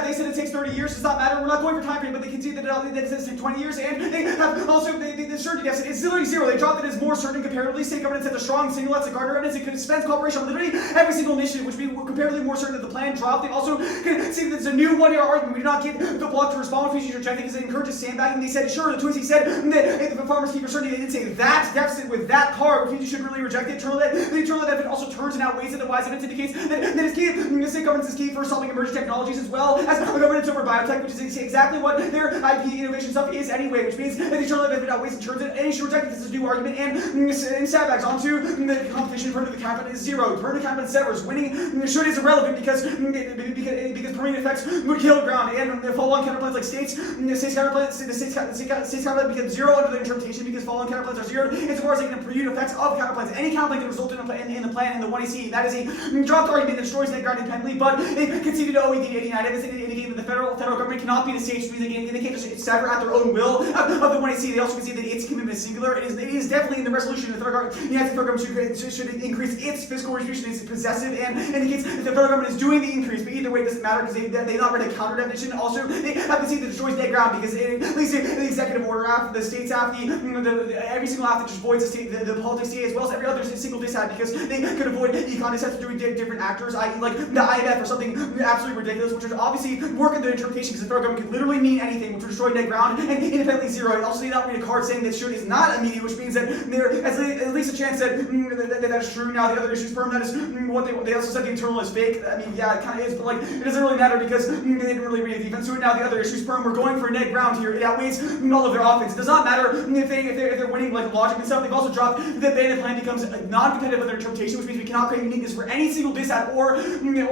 They said it takes 30 years. Does not matter. We're not going for time frame, but they concede that it says 20 years, and they have also the certainty deficit is literally zero. They dropped it as more certain comparatively. State governance has a strong single lets garner evidence. It could spend cooperation on literally every single initiative, which would be comparatively more certain that the plan dropped. They also conceded that it's a new one-year argument. We do not get the block to respond when features rejected because it encourages sandbagging. They said sure. The TOC said that if the farmers keep for certainty, they didn't say that deficit with that car. Features should really reject it. The internal deficit also turns and outweighs it. The wise evidence indicates that it's key. The state governance is key for solving emerging technologies as well as the governance over biotech, which is exactly what their IP innovation stuff is anyway, which means that the internal deficit outweighs and turns it. Any should reject it. This is a new argument, and sandbags onto the competition. Turn to the Counterplan is zero. Turn to the Counterplan severs. Winning should is irrelevant because permanent effects would kill ground, and the follow-on counterplans like states counterplan becomes zero under the interpretation because follow-on counterplans are zero insofar as they can impute effects of counterplans. Any counterplan can result in the plan in the 1AC. That is a dropped argument that destroys net ground independently, but they conceded to OED 89 evidence indicating that the federal government cannot be the states, which means they can't just sever at their own will of the 1AC. They also concede that its commitment is singular. It is definitely in the resolution the United States federal government should increase its fiscal contribution. It's possessive and indicates that the federal government is doing the increase, but either way it doesn't matter because they not read a counter definition. Also, they have conceded that destroys net ground because it, at least the executive order after the states have every single act that just voids the politics state as well as every other single dissad because they could avoid econ dissents doing different actors, i.e. like the IMF or something absolutely ridiculous, which would obviously work in the interpretation because the federal government could literally mean anything, which would destroy net ground and independently zero. It also did not read a card saying that should is not immediate, which means that there is at least a chance that that is true. Now the other issues firm, that is what they also said the internal is fake. I mean, yeah, it kind of is, but like it doesn't really matter because they didn't really read the defense to it. Now the other issues firm, we're going for net ground here. It outweighs all of their offense. It does not matter if they're winning like logic and stuff. They've also dropped the Bandit plan becomes non-competitive with their interpretation, which means we cannot create uniqueness for any single dissad or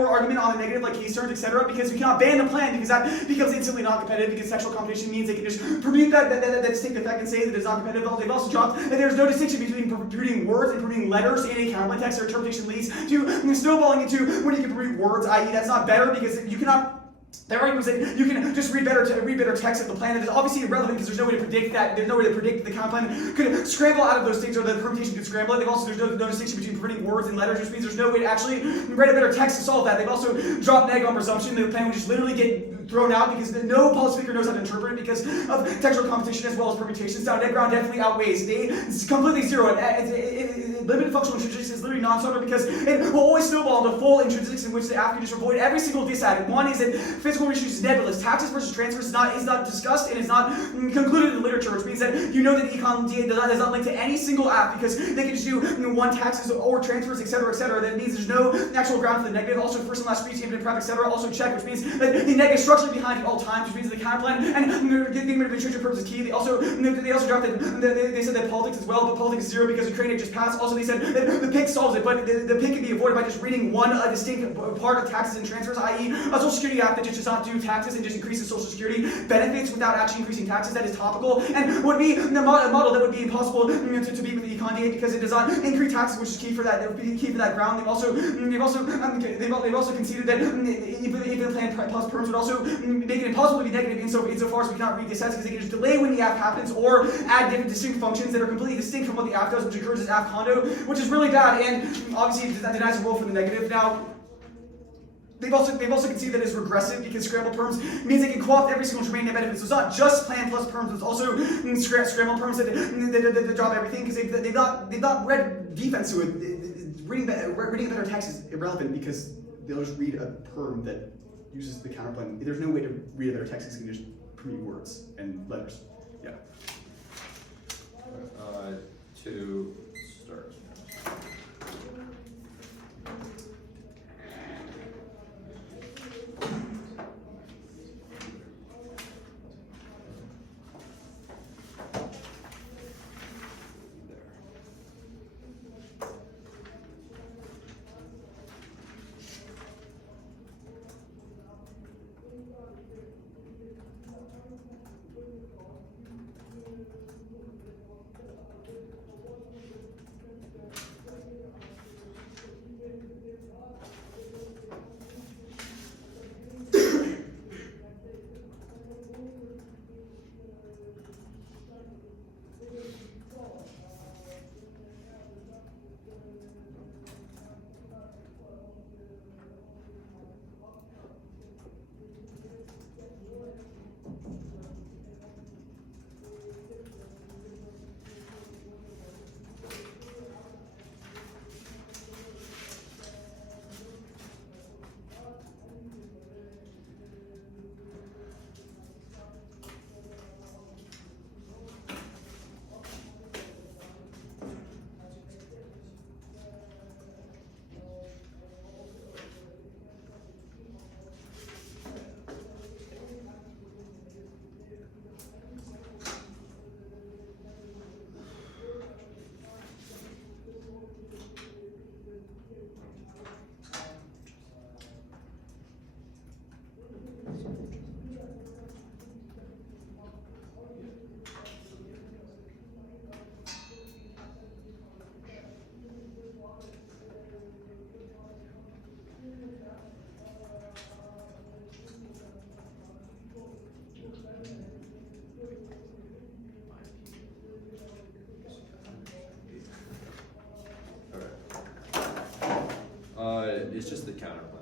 argument on the negative like case turns, etc. Because we cannot ban the plan because that becomes instantly non-competitive because sexual competition means they can just permute that distinct effect and say that it's non-competitive. They've also dropped that there's no distinction between permuting words and permuting letters in a counterplan text. Their interpretation leads to snowballing into when you can permute words, i.e. that's not better because you cannot. Their argument was that you can just read better text of the plan. It is obviously irrelevant because there's no way to predict that. There's no way to predict that the counterplan could scramble out of those things or the permutation could scramble it. There's no distinction between printing words and letters, which means there's no way to actually write a better text to solve that. They've also dropped neg on presumption. The plan would just literally get thrown out because no policy maker knows how to interpret it because of textual competition as well as permutations. Now, neg ground definitely outweighs. It's completely zero. It limited functional intrinsics is literally non-starter because it will always snowball into full intrinsics in which the app can just avoid every single disadvantage. One is that physical research is nebulous. Taxes versus transfers is not discussed and is not concluded in the literature, which means that you know that the econ DA does not link to any single app because they can just do one taxes or transfers, etc., etc. That means there's no actual ground for the negative. Also, first and last speech, infinite prep, etc. Also check, which means that the negative is structurally behind at all times, which means the counterplan and getting rid of intrinsic purpose is key. They also dropped that they said that politics as well, but politics is zero because Ukraine just passed. Also, they said that the PIC solves it, but the PIC can be avoided by just reading one distinct part of taxes and transfers, i.e. a social security app that just does not do taxes and just increases social security benefits without actually increasing taxes. That is topical and would be a model that would be impossible to beat with the econ DA because it does not increase taxes, which is key for that. That would be key for that ground. They've also conceded that even plan plus perms would also make it impossible to be negative insofar as we cannot read the sets because they can just delay when the app happens or add different distinct functions that are completely distinct from what the app does, which occurs as app condo, which is really bad and obviously that denies a role for the negative. Now, they've also conceded that it's regressive because scramble perms means they can co-opt every single germane net benefit. So it's not just plan plus perms, it's also scramble perms that drop everything because they've not read defense to it. Reading a better text is irrelevant because they'll just read a perm that uses the counterplan. There's no way to read a better text because you can just permute words and letters. Yeah. To start. It's just the counterplan.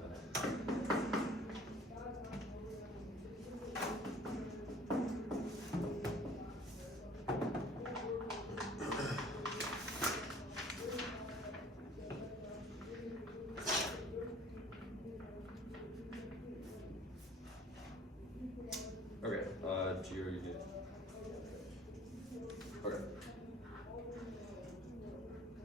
Okay, Gio, you did. Okay.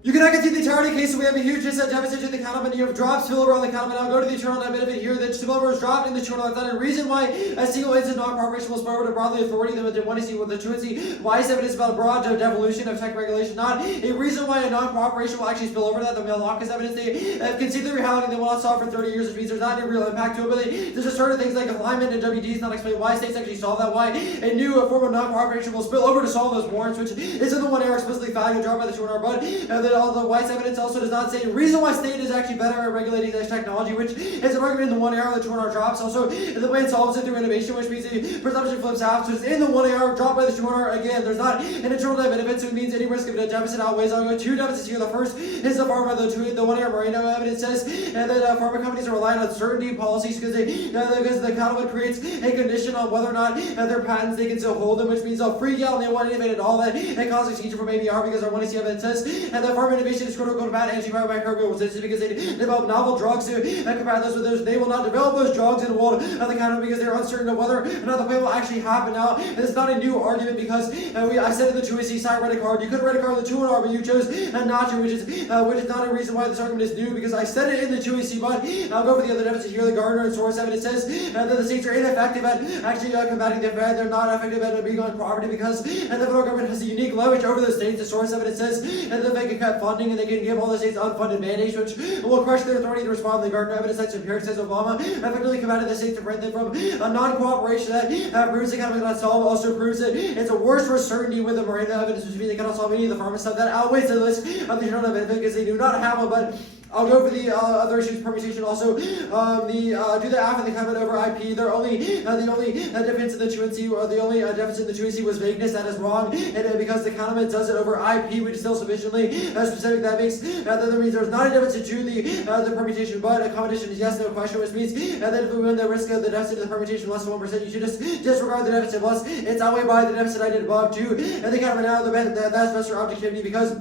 You cannot concede the entirety case, so we have a huge deficit in the counterplan. You have dropped spillover on the counterplan. Now go to the internal net benefit here. The spillover is dropped in the internal net. The reason why a single instance non-corporation will spill over to broadly authority than one is what the truancy. Why is evidence about a broad devolution of tech regulation? Not a reason why a non-cooperation will actually spill over that. The Milwaukee is evidence. They have conceded the reality they will not solve for 30 years, which means there's not any real impact to it. But there's just certain things like alignment and WDs not explain why states actually solve that. Why a new form of non-cooperation will spill over to solve those warrants, which is in the one error explicitly found and dropped by the 200 but that all the White's evidence also does not say the reason why state is actually better at regulating this technology, which is an argument in the one error the 200 drops. Also, the way it solves it through innovation, which means the presumption flips out. So it's in the one error dropped by the 200. Again, there's not an internal net benefit, so it means any risk of a deficit outweighs. I'll go two deficits here. The first is the pharma, the one error Moreno evidence says that pharma companies are relying on certainty policies because the counterplan creates a condition on whether or not their patents they can still hold them, which means they'll freak out and they won't innovate at all. That causes extinction from ABR because our 1AC evidence says and the pharma innovation is critical to combat antimicrobial resistance because they develop novel drugs to combat those with those. They will not develop those drugs in the world of the counter because they're uncertain of whether another play will actually happen. Now, and it's not a new argument because I said in the 2AC side read a card. You could read a card with the 2-1R, but you chose not to, which is not a reason why this argument is new because I said it in the 2AC, but I'll go for the other deficit here. The Gardner and source evidence says that the states are ineffective at actually combating the Fed. They're not effective at being on property because the federal government has a unique leverage over the states. The source evidence says that they can cut funding and they can give all the states unfunded mandates, which will crush their authority to respond. The Gardner evidence cites empirics says Obama effectively combated the states to prevent them from a non-cooperation that proves they cannot solve. Also proves that it's a worse for certainty with the Miranda evidence, which means they cannot solve any of the pharma stuff. That outweighs the list of the general benefit because they do not have one, but I'll go for the other issues permutation also. Do the AF and the comment over IP. They're only the only difference in the 2NC or the only deficit in the 2NC was vagueness. That is wrong, and because the comment does it over IP, which is still sufficiently specific, that makes that means there's not a deficit to the permutation, but a combination is yes, no question, which means that if we win the risk of the deficit of the permutation less than 1%, you should just disregard the deficit plus it's outweighed by the deficit I did above too. And they kind of now that's best for objectivity because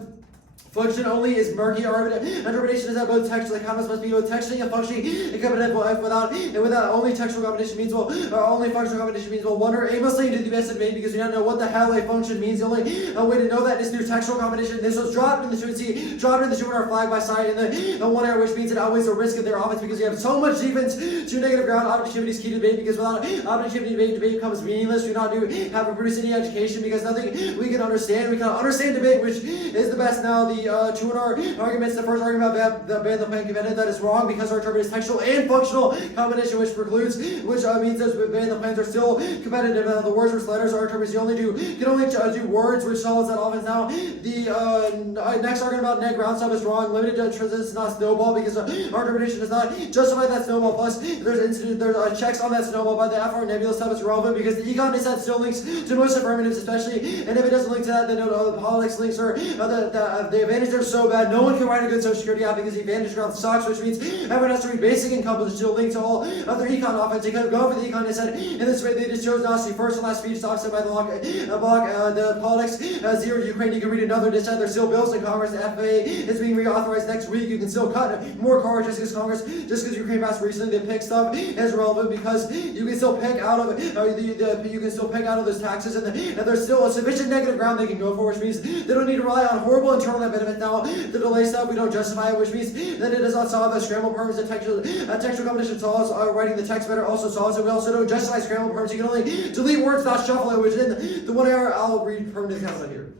function only is murky. Our interpretation is that both textual economists must be both textually and functionally incompatible. Without only textual combination means well, or only functional combination means we'll wander aimlessly into the best of because we don't know what the hell a function means. The only way to know that is through textual combination. This was dropped in the 2NC, dropped in the 2-1R flag by side in the 1R, which means it outweighs the risk of their offense because you have so much defense to negative ground. Objectivity is key to debate because without objectivity, debate becomes meaningless. We not have to produce any education because nothing we can understand. We cannot understand debate, which is the best now. The 2-1R arguments, the first argument about the ban the plan convention, that is wrong because our interpretation is textual and functional combination, which precludes, which means those ban the plans are still competitive. The words versus letters, our interpretation can only do words, which solves that offense. Now, the next argument about net ground stuff is wrong. Limited transistors is not snowball because our interpretation does not justify that snowball. Plus, there's checks on that snowball, but the FR nebula stuff is relevant because the econ is that still links to most affirmatives, especially, and if it doesn't link to that, then the politics links are the advantage there so bad. No one can write a good social security app because the advantage ground sucks, which means everyone has to read basic and couple to still link to all other econ offense. They could have gone for the econ, they said, in this way, they just chose not to see first and last speech talks by the block, the politics, zero to Ukraine. You can read another dissent. There's still bills in Congress. The FAA is being reauthorized next week. You can still cut more cars just because Ukraine passed recently. They pick stuff is relevant because you can still pick out of you can still pick out of those taxes, and there's still a sufficient negative ground they can go for, which means they don't need to rely on horrible internal net benefit. Now, the delay stuff, we don't justify it, which means that it does not solve the scramble perms. The textual combination solves. Writing the text better also solves it. We also don't justify scramble perms. You can only delete words, not shuffle it, which in the 1R, I'll read permanent count here.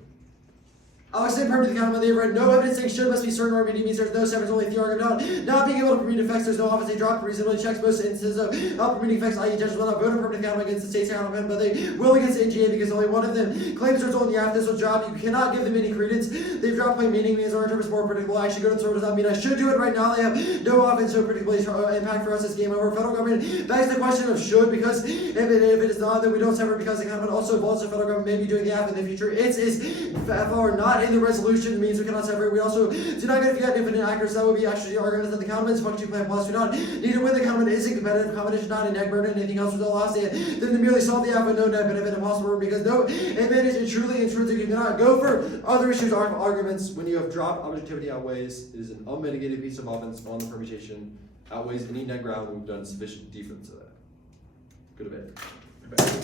I'll extend permanent account when they have read no evidence saying should must be certain or meaning means there's no severance, only the argument not being able to permit effects. There's no offense. They drop reasonably checks most instances of permitting effects, i.e. judges will not vote on permanent account against the state's account, but they will against the NGA because only one of them claims the result in the app. This will drop. You cannot give them any credence. They've dropped plain meaning means our term is more predictable. I should go to the source. Does not mean I should do it right now. They have no offense, no predictable impact for us. This game over. Federal government begs the question of should, because if it is not, then we don't sever because the government also involves the federal government may be doing the app in the future. It is far not in the resolution. Means we cannot separate. We also do not get if you got infinite accuracy. That would be actually the argument that the counterplan function plan plus. We do not need to win the counterplan isn't competitive. Combination not a net burden. Anything else with the last day. Then to merely solve the app with no net benefit impossible because no advantage is truly intrinsic. You cannot go for other issues or arguments when you have dropped objectivity outweighs. It is an unmitigated piece of offense on the permutation. Outweighs any net ground. We've done sufficient defense of that. Good debate.